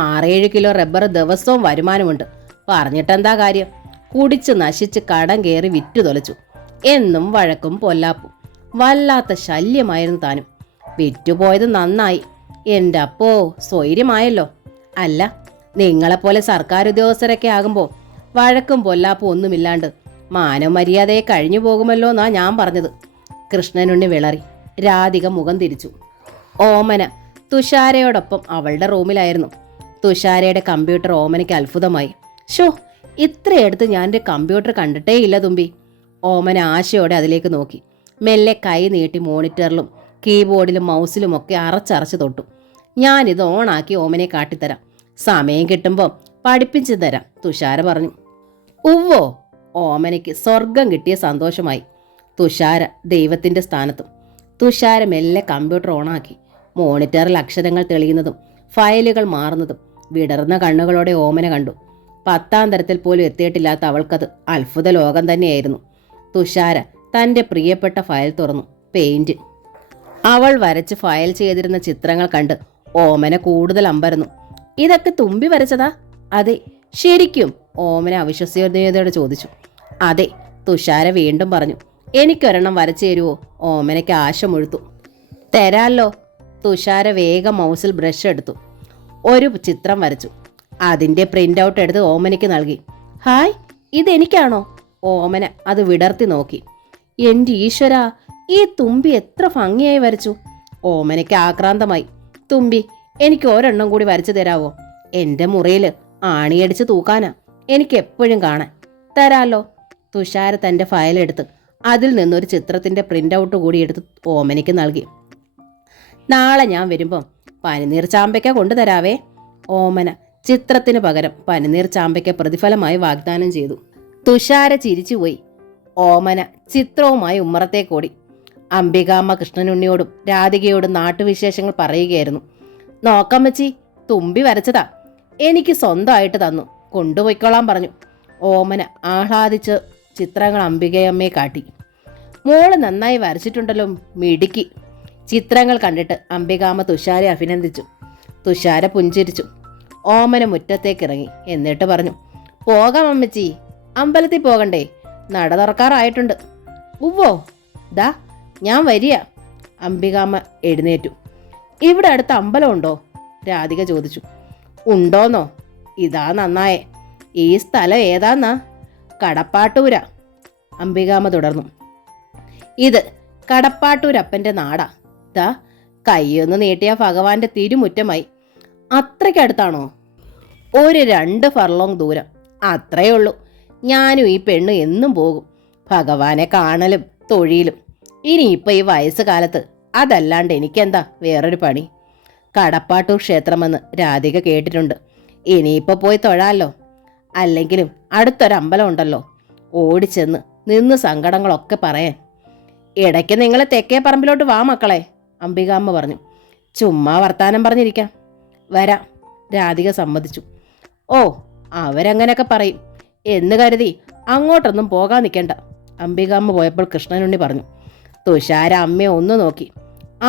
6-7 കിലോ റബ്ബർ ദിവസവും വരുമാനമുണ്ട്. പറഞ്ഞിട്ടെന്താ കാര്യം? കുടിച്ച് നശിച്ച് കടം കയറി വിറ്റു തൊലച്ചു. എന്നും വഴക്കും പൊല്ലാപ്പും. വല്ലാത്ത ശല്യമായിരുന്നു താനും. വിറ്റുപോയത് നന്നായി. എൻ്റെ അപ്പോ സ്വൈര്യമായല്ലോ. അല്ല, നിങ്ങളെപ്പോലെ സർക്കാർ ഉദ്യോഗസ്ഥരൊക്കെ ആകുമ്പോൾ വഴക്കും പൊല്ലാപ്പും ഒന്നുമില്ലാണ്ട് മാനമര്യാദയെ കഴിഞ്ഞു പോകുമല്ലോ എന്നാ ഞാൻ പറഞ്ഞത്. കൃഷ്ണനുണ്ണി വിളറി. രാധിക മുഖം തിരിച്ചു. ഓമന തുഷാരയോടൊപ്പം അവളുടെ റൂമിലായിരുന്നു. തുഷാരയുടെ കമ്പ്യൂട്ടർ ഓമനയ്ക്ക് അത്ഭുതമായി. ഷോ, ഇത്രയെടുത്ത് ഞാൻ എൻ്റെ കമ്പ്യൂട്ടർ കണ്ടിട്ടേ ഇല്ല തുമ്പി. ഓമന ആശയോടെ അതിലേക്ക് നോക്കി. മെല്ലെ കൈ നീട്ടി മോണിറ്ററിലും കീബോർഡിലും മൗസിലും ഒക്കെ അറച്ചറച്ച് തൊട്ടു. ഞാനിത് ഓണാക്കി ഓമനെ കാട്ടിത്തരാം. സമയം കിട്ടുമ്പോൾ പഠിപ്പിച്ചു തരാം, തുഷാര പറഞ്ഞു. ഉവ്വോ, ഓമനയ്ക്ക് സ്വർഗം കിട്ടിയ സന്തോഷമായി. തുഷാര ദൈവത്തിൻ്റെ സ്ഥാനത്തും. തുഷാര മെല്ലെ കമ്പ്യൂട്ടർ ഓണാക്കി. മോണിറ്ററിൽ അക്ഷരങ്ങൾ തെളിയുന്നതും ഫയലുകൾ മാറുന്നതും വിടർന്ന കണ്ണുകളോടെ ഓമന കണ്ടു. 10ാം തരത്തിൽ പോലും എത്തിയിട്ടില്ലാത്ത അവൾക്കത് അത്ഭുത ലോകം തന്നെയായിരുന്നു. തുഷാര തൻ്റെ പ്രിയപ്പെട്ട ഫയൽ തുറന്നു. പെയിന്റ്. അവൾ വരച്ച് ഫയൽ ചെയ്തിരുന്ന ചിത്രങ്ങൾ കണ്ട് ഓമന കൂടുതൽ അമ്പരന്നു. ഇതൊക്കെ തുമ്പി വരച്ചതാ? അതെ. ശരിക്കും? ഓമന അവിശ്വസനീയതയോടെ ചോദിച്ചു. അതെ, തുഷാര വീണ്ടും പറഞ്ഞു. എനിക്കൊരെണ്ണം വരച്ചു തരുമോ? ഓമനയ്ക്ക് ആശ മുഴുത്തു. തരാല്ലോ. തുഷാര വേഗം മൗസിൽ ബ്രഷ് എടുത്തു. ഒരു ചിത്രം വരച്ചു. അതിൻ്റെ പ്രിൻ്റ് ഔട്ട് എടുത്ത് ഓമനയ്ക്ക് നൽകി. ഹായ്, ഇതെനിക്കാണോ? ഓമന അത് വിടർത്തി നോക്കി. എൻ്റെ ഈശ്വര, ഈ തുമ്പി എത്ര ഭംഗിയായി വരച്ചു. ഓമനയ്ക്ക് ആക്രാന്തമായി. തുമ്പി, എനിക്ക് ഒരെണ്ണം കൂടി വരച്ചു തരാവോ? എൻ്റെ മുറിയിൽ ആണിയടിച്ച് തൂക്കാനാ, എനിക്ക് എപ്പോഴും കാണാൻ. തരാലോ. തുഷാര തൻ്റെ ഫയലെടുത്ത് അതിൽ നിന്നൊരു ചിത്രത്തിൻ്റെ പ്രിൻ്റ് ഔട്ട് കൂടി എടുത്ത് ഓമനയ്ക്ക് നൽകി. നാളെ ഞാൻ വരുമ്പം പനിനീർ ചാമ്പയ്ക്ക കൊണ്ടുതരാവേ. ഓമന ചിത്രത്തിന് പകരം പനിനീർ ചാമ്പയ്ക്ക പ്രതിഫലമായി വാഗ്ദാനം ചെയ്തു. തുഷാര ചിരിച്ചുപോയി. ഓമന ചിത്രവുമായി ഉമ്മറത്തേക്കോടി. അംബികാമ്മ കൃഷ്ണനുണ്ണിയോടും രാധികയോടും നാട്ടുവിശേഷങ്ങൾ പറയുകയായിരുന്നു. നോക്കമ്മച്ചി, തുമ്പി വരച്ചതാ, എനിക്ക് സ്വന്തമായിട്ട് തന്നു, കൊണ്ടുപോയിക്കോളാൻ പറഞ്ഞു. ഓമന ആഹ്ലാദിച്ച് ചിത്രങ്ങൾ അംബികയമ്മയെ കാട്ടി. മോള് നന്നായി വരച്ചിട്ടുണ്ടല്ലോ, മിടുക്കി. ചിത്രങ്ങൾ കണ്ടിട്ട് അംബികാമ്മ തുഷാരെ അഭിനന്ദിച്ചു. തുഷാര പുഞ്ചിരിച്ചു. ഓമന മുറ്റത്തേക്കിറങ്ങി. എന്നിട്ട് പറഞ്ഞു, പോകാം അമ്മച്ചി, അമ്പലത്തിൽ പോകണ്ടേ? നട തുറക്കാറായിട്ടുണ്ട്. ഉവ്വോ, ദാ ഞാൻ വരിക. അംബികാമ്മ എഴുന്നേറ്റു. ഇവിടെ അടുത്ത് അമ്പലമുണ്ടോ? രാധിക ചോദിച്ചു. ഉണ്ടോന്നോ? ഇതാ നന്നായേ. ഈ സ്ഥലം ഏതാന്നാ? കടപ്പാട്ടൂരാ. അംബികാമ്മ തുടർന്നു. ഇത് കടപ്പാട്ടൂരപ്പൻ്റെ നാടാ. ദാ കൈയൊന്ന് നീട്ടിയ ഭഗവാന്റെ തിരുമുറ്റമായി. അത്രയ്ക്കടുത്താണോ? ഒരു 2 ഫർലോങ് ദൂരം, അത്രയേ ഉള്ളൂ. ഞാനും ഈ പെണ്ണും എന്നും പോകും ഭഗവാനെ കാണലും തൊഴിയിലും. ഇനിയിപ്പോൾ ഈ വയസ്സുകാലത്ത് അതല്ലാണ്ട് എനിക്കെന്താ വേറൊരു പണി? കടപ്പാട്ടൂർ ക്ഷേത്രമെന്ന് രാധിക കേട്ടിട്ടുണ്ട്. ഇനിയിപ്പോൾ പോയി തൊഴാലോ. അല്ലെങ്കിലും അടുത്തൊരമ്പലം ഉണ്ടല്ലോ, ഓടിച്ചെന്ന് നിന്ന് സങ്കടങ്ങളൊക്കെ പറയാൻ. ഇടയ്ക്ക് നിങ്ങൾ തെക്കേ പറമ്പിലോട്ട് വാ മക്കളെ, അംബികാമ്മ പറഞ്ഞു. ചുമ്മാ വർത്താനം പറഞ്ഞിരിക്കാം. വരാം, രാധിക സമ്മതിച്ചു. ഓ, അവരങ്ങനെയൊക്കെ പറയും എന്ന് കരുതി അങ്ങോട്ടൊന്നും പോകാൻ നിൽക്കണ്ട, അംബികാമ്മ പോയപ്പോൾ കൃഷ്ണനുണ്ണി പറഞ്ഞു. തുഷാര അമ്മയെ ഒന്ന് നോക്കി.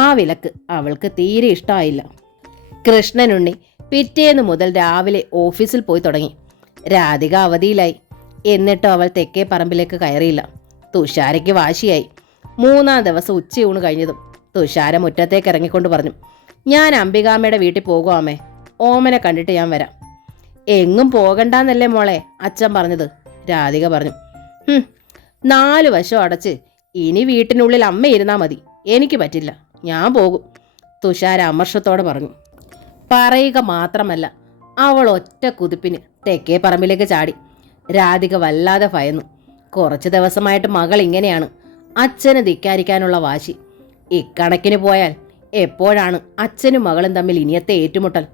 ആ വിലക്ക് അവൾക്ക് തീരെ ഇഷ്ടമായില്ല. കൃഷ്ണനുണ്ണി പിറ്റേന്ന് മുതൽ രാവിലെ ഓഫീസിൽ പോയി തുടങ്ങി. രാധിക അവധിയിലായി. എന്നിട്ടും അവൾ തെക്കേ പറമ്പിലേക്ക് കയറിയില്ല. തുഷാരയ്ക്ക് വാശിയായി. 3-ാം ദിവസം ഉച്ചയൂണ് കഴിഞ്ഞതും തുഷാര മുറ്റത്തേക്ക് ഇറങ്ങിക്കൊണ്ട് പറഞ്ഞു, ഞാൻ അംബികാമ്മയുടെ വീട്ടിൽ പോകുവാമേ, ഓമനെ കണ്ടിട്ട് ഞാൻ വരാം. എങ്ങും പോകണ്ടെന്നല്ലേ മോളെ അച്ഛൻ പറഞ്ഞത്, രാധിക പറഞ്ഞു. 4 വശം അടച്ച് ഇനി വീട്ടിനുള്ളിൽ അമ്മ ഇരുന്നാൽ മതി, എനിക്ക് പറ്റില്ല, ഞാൻ പോകും, തുഷാര അമർഷത്തോടെ പറഞ്ഞു. പറയുക മാത്രമല്ല, അവൾ ഒറ്റ കുതിപ്പിന് തെക്കേ പറമ്പിലേക്ക് ചാടി. രാധിക വല്ലാതെ ഭയന്നു. കുറച്ച് ദിവസമായിട്ട് മകൾ ഇങ്ങനെയാണ്, അച്ഛന് ധിക്കാരിക്കാനുള്ള വാശി. ഇക്കണക്കിന് പോയാൽ എപ്പോഴാണ് അച്ഛനും മകളും തമ്മിൽ ഇനിയത്തെ ഏറ്റുമുട്ടൽ?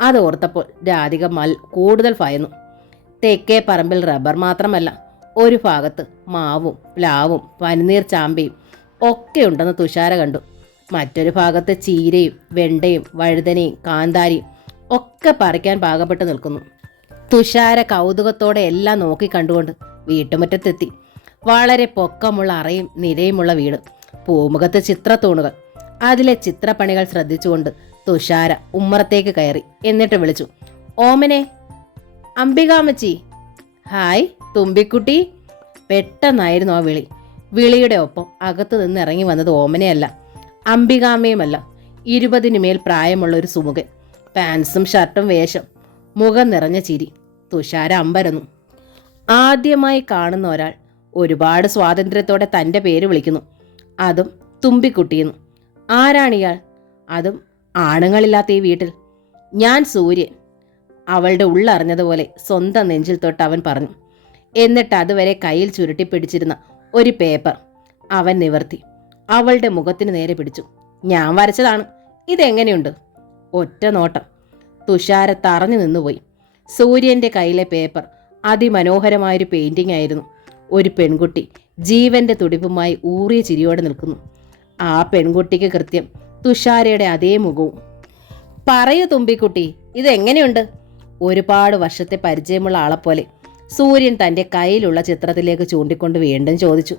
അതോർത്തപ്പോൾ രാധിക കൂടുതൽ ഭയന്നു. തെക്കേ പറമ്പിൽ റബ്ബർ മാത്രമല്ല, ഒരു ഭാഗത്ത് മാവും പ്ലാവും പനിനീർ ചാമ്പയും ഒക്കെ ഉണ്ടെന്ന് തുഷാര കണ്ടു. മറ്റൊരു ഭാഗത്ത് ചീരയും വെണ്ടയും വഴുതനയും കാന്താരിയും ഒക്കെ പറിക്കാൻ പാകപ്പെട്ട് നിൽക്കുന്നു. തുഷാര കൗതുകത്തോടെ എല്ലാം നോക്കി കണ്ടുകൊണ്ട് വീട്ടുമുറ്റത്തെത്തി. വളരെ പൊക്കമുള്ള അറയും നിരയുമുള്ള വീട്, പൂമുഖത്ത് ചിത്രത്തൂണുകൾ. അതിലെ ചിത്രപ്പണികൾ ശ്രദ്ധിച്ചുകൊണ്ട് തുഷാര ഉമ്മറത്തേക്ക് കയറി. എന്നിട്ട് വിളിച്ചു, ഓമനെ, അംബികാമച്ചി. ഹായ് തുമ്പിക്കുട്ടി. പെട്ടെന്നായിരുന്നു ആ വിളി. വിളിയുടെ ഒപ്പം അകത്തു നിന്ന് ഇറങ്ങി വന്നത് ഓമനയല്ല, അംബികാമയുമല്ല, 20 മേൽ പ്രായമുള്ള ഒരു സുമുഖൻ. പാൻസും ഷർട്ടും വേഷം, മുഖം നിറഞ്ഞ ചിരി. തുഷാര അമ്പരന്നു. ആദ്യമായി കാണുന്ന ഒരാൾ ഒരുപാട് സ്വാതന്ത്ര്യത്തോടെ തൻ്റെ പേര് വിളിക്കുന്നു, അതും തുമ്പിക്കുട്ടിയെന്നു. ആരാണിയാൾ? അതും ആണുങ്ങളില്ലാത്ത ഈ വീട്ടിൽ. ഞാൻ സൂര്യൻ. അവളുടെ ഉള്ളറിഞ്ഞതുപോലെ സ്വന്തം നെഞ്ചിൽ തൊട്ട് അവൻ പറഞ്ഞു. എന്നിട്ട് അതുവരെ കയ്യിൽ ചുരുട്ടിപ്പിടിച്ചിരുന്ന ഒരു പേപ്പർ അവൻ നിവർത്തി അവളുടെ മുഖത്തിന് നേരെ പിടിച്ചു. ഞാൻ വരച്ചതാണ്, ഇതെങ്ങനെയുണ്ട്? ഒറ്റ നോട്ടം തുഷാര തറഞ്ഞു നിന്നുപോയി. സൂര്യൻ്റെ കയ്യിലെ പേപ്പർ അതിമനോഹരമായൊരു പെയിൻറ്റിംഗ് ആയിരുന്നു. ഒരു പെൺകുട്ടി ജീവന്റെ തുടിപ്പുമായി ഊറിയ ചിരിയോടെ നിൽക്കുന്നു. ആ പെൺകുട്ടിക്ക് കൃത്യം തുഷാരയുടെ അതേ മുഖവും. പറയൂ തുമ്പിക്കുട്ടി, ഇതെങ്ങനെയുണ്ട്? ഒരുപാട് വർഷത്തെ പരിചയമുള്ള ആളെപ്പോലെ സൂര്യൻ തൻ്റെ കയ്യിലുള്ള ചിത്രത്തിലേക്ക് ചൂണ്ടിക്കൊണ്ട് വീണ്ടും ചോദിച്ചു.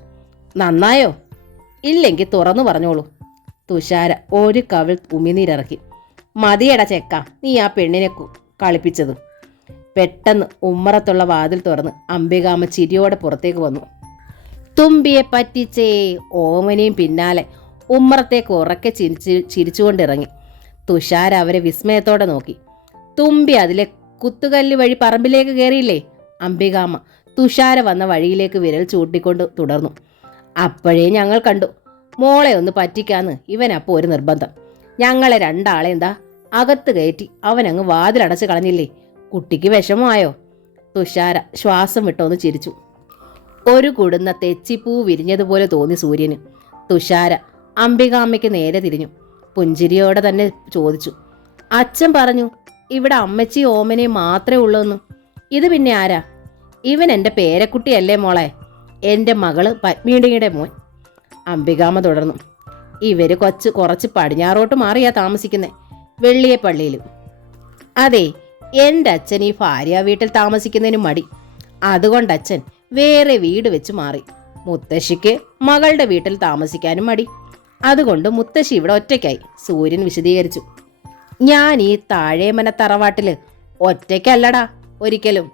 നന്നായോ? ഇല്ലെങ്കിൽ തുറന്നു പറഞ്ഞോളൂ. തുഷാര ഒരു കവിൾ ഉമിനീരിറക്കി. മതിയട ചെക്ക, നീ ആ പെണ്ണിനെ കളിപ്പിച്ചത്. പെട്ടെന്ന് ഉമ്മറത്തുള്ള വാതിൽ തുറന്ന് അംബികാമ്മ ചിരിയോടെ പുറത്തേക്ക് വന്നു. തുമ്പിയെ പറ്റിച്ചേ. ഓമനയും പിന്നാലെ ഉമ്മറത്തേക്ക് ഉറക്കെ ചിരിച്ചുകൊണ്ടിറങ്ങി. തുഷാര അവരെ വിസ്മയത്തോടെ നോക്കി. തുമ്പി അതിലെ കുത്തുകല്ല് വഴി പറമ്പിലേക്ക് കയറിയില്ലേ? അംബികാമ്മ തുഷാര വന്ന വഴിയിലേക്ക് വിരൽ ചൂണ്ടിക്കൊണ്ട് തുടർന്നു. അപ്പോഴേ ഞങ്ങൾ കണ്ടു. മോളെ ഒന്ന് പറ്റിക്കാന്ന് ഇവനപ്പോൾ ഒരു നിർബന്ധം. ഞങ്ങളെ 2 ആളെ എന്താ അകത്ത് കയറ്റി അവനങ്ങ് വാതിലടച്ച് കളഞ്ഞില്ലേ? കുട്ടിക്ക് വിഷമമായോ? തുഷാര ശ്വാസം വിട്ടൊന്ന് ചിരിച്ചു. ഒരു കുടുന്ന തെച്ചിപ്പൂ വിരിഞ്ഞതുപോലെ തോന്നി സൂര്യന്. തുഷാര അംബികാമ്മയ്ക്ക് നേരെ തിരിഞ്ഞു. പുഞ്ചിരിയോടെ തന്നെ ചോദിച്ചു, അച്ഛൻ പറഞ്ഞു ഇവിടെ അമ്മച്ചി ഓമനയും മാത്രമേ ഉള്ളൂന്ന്. ഇത് പിന്നെ ആരാ? ഇവൻ എൻ്റെ പേരക്കുട്ടിയല്ലേ മോളെ, എൻ്റെ മകള് പത്മിണിയുടെ മോൻ. അംബികാമ്മ തുടർന്നു. ഇവര് കുറച്ച് പടിഞ്ഞാറോട്ട് മാറിയാ താമസിക്കുന്നേ, വെള്ളിയപ്പള്ളിയിൽ. അതെ, എൻ്റെ അച്ഛൻ ഈ ഭാര്യ വീട്ടിൽ താമസിക്കുന്നതിന് മടി. അതുകൊണ്ട് അച്ഛൻ വേറെ വീട് വെച്ച് മാറി. മുത്തശ്ശിക്ക് മകളുടെ വീട്ടിൽ താമസിക്കാനും മടി. അതുകൊണ്ട് മുത്തശ്ശി ഇവിടെ ഒറ്റയ്ക്കായി, സൂര്യൻ വിശദീകരിച്ചു. ഞാൻ ഈ താഴേമന തറവാട്ടില് ഒറ്റയ്ക്കല്ലടാ ഒരിക്കലും.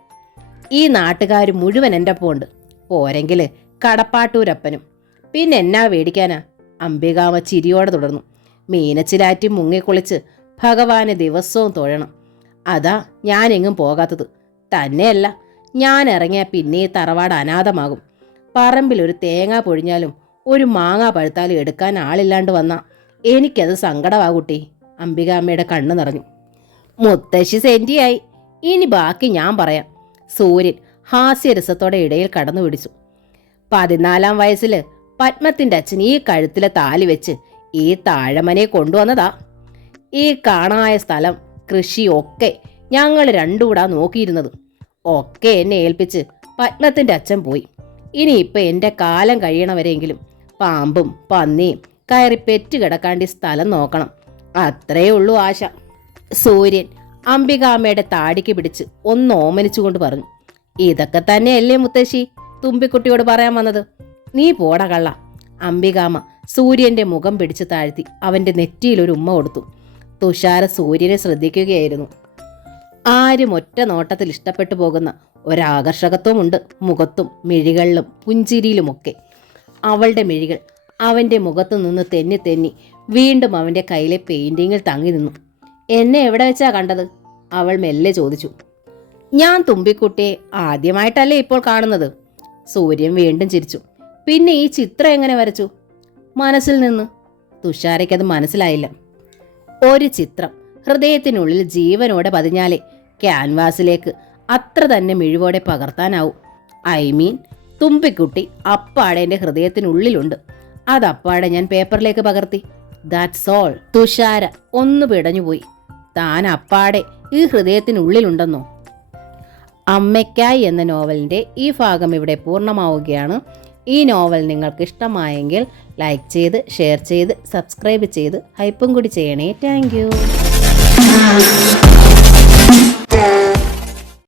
ഈ നാട്ടുകാർ മുഴുവൻ എൻ്റെ ഒപ്പം ഉണ്ട്. പോരെങ്കില് കടപ്പാട്ടൂരപ്പനും. പിന്നെ എന്നാ വേടിക്കാനാ? അംബികാമ്മ ചിരിയോടെ തുടർന്നു. മീനച്ചിലാറ്റി മുങ്ങിക്കുളിച്ച് ഭഗവാനെ ദിവസവും തൊഴണം. അതാ ഞാനെങ്ങും പോകാത്തത്. തന്നെയല്ല, ഞാൻ ഇറങ്ങിയാൽ പിന്നെ തറവാട് അനാഥമാകും. പറമ്പിൽ ഒരു തേങ്ങ പൊഴിഞ്ഞാലും ഒരു മാങ്ങ പഴുത്താലും എടുക്കാൻ ആളില്ലാണ്ട് വന്നാൽ എനിക്കത് സങ്കടമാകൂട്ടി. അംബികാമ്മയുടെ കണ്ണ് നിറഞ്ഞു. മുത്തശ്ശി സെന്റിയായി. ഇനി ബാക്കി ഞാൻ പറയാം. സൂര്യൻ ഹാസ്യരസത്തോടെ ഇടയിൽ കടന്നു പിടിച്ചു. 14-ാം വയസ്സിൽ പത്മത്തിൻ്റെ അച്ഛൻ ഈ കഴുത്തിലെ താലി വെച്ച് ഈ താഴമനെ കൊണ്ടുവന്നതാ. ഈ കാണായ സ്ഥലം, കൃഷിയൊക്കെ ഞങ്ങൾ രണ്ടുകൂടാ നോക്കിയിരുന്നത്. ഒക്കെ എന്നെ ഏൽപ്പിച്ച് പത്മത്തിൻ്റെ അച്ഛൻ പോയി. ഇനിയിപ്പോൾ എൻ്റെ കാലം കഴിയണവരെങ്കിലും പാമ്പും പന്നിയും കയറി പെറ്റ് കിടക്കാണ്ടി സ്ഥലം നോക്കണം. അത്രേ ഉള്ളൂ ആശ. സൂര്യൻ അംബികാമ്മയുടെ താടിക്ക് പിടിച്ച് ഒന്ന് ഓമനിച്ചുകൊണ്ട് പറഞ്ഞു. ഇതൊക്കെ തന്നെയല്ലേ മുത്തശ്ശി തുമ്പിക്കുട്ടിയോട് പറയാൻ വന്നത്? നീ പോട കള്ള. അംബികാമ്മ സൂര്യൻ്റെ മുഖം പിടിച്ച് താഴ്ത്തി അവൻ്റെ നെറ്റിയിലൊരു ഉമ്മ കൊടുത്തു. തുഷാര സൂര്യനെ ശ്രദ്ധിക്കുകയായിരുന്നു. ആരും ഒറ്റ നോട്ടത്തിൽ ഇഷ്ടപ്പെട്ടു പോകുന്ന ഒരാകർഷകത്വമുണ്ട് മുഖത്തും മിഴികളിലും പുഞ്ചിരിയിലുമൊക്കെ. അവളുടെ മിഴികൾ അവൻ്റെ മുഖത്തു നിന്ന് തെന്നി തെന്നി വീണ്ടും അവൻ്റെ കയ്യിലെ പെയിൻറ്റിങ്ങിൽ തങ്ങി നിന്നു. എന്നെ എവിടെ വെച്ചാ കണ്ടത്? അവൾ മെല്ലെ ചോദിച്ചു. ഞാൻ തുമ്പിക്കുട്ടിയെ ആദ്യമായിട്ടല്ലേ ഇപ്പോൾ കാണുന്നത്. സൂര്യൻ വീണ്ടും ചിരിച്ചു. പിന്നെ ഈ ചിത്രം എങ്ങനെ വരച്ചു? മനസ്സിൽ നിന്ന്. തുഷാരയ്ക്കത് മനസ്സിലായില്ല. ഒരു ചിത്രം ഹൃദയത്തിനുള്ളിൽ ജീവനോടെ പതിഞ്ഞാലേ ക്യാൻവാസിലേക്ക് അത്ര തന്നെ മിഴിവോടെ പകർത്താനാവും. ഐ മീൻ, തുമ്പിക്കുട്ടി അപ്പാടെ എൻ്റെ ഹൃദയത്തിനുള്ളിലുണ്ട്. അതപ്പാടെ ഞാൻ പേപ്പറിലേക്ക് പകർത്തി. That's all. തുഷാര ഒന്ന് പിടഞ്ഞുപോയി. താൻ അപ്പാടെ ഈ ഹൃദയത്തിനുള്ളിലുണ്ടെന്നോ? അമ്മയ്ക്കായി എന്ന നോവലിൻ്റെ ഈ ഭാഗം ഇവിടെ പൂർണ്ണമാവുകയാണ്. ഈ നോവൽ നിങ്ങൾക്ക് ഇഷ്ടമായെങ്കിൽ ലൈക്ക് ചെയ്ത്, ഷെയർ ചെയ്ത്, സബ്സ്ക്രൈബ് ചെയ്ത് ഹൈപ്പും കൂടി ചെയ്യണേ. Thank you.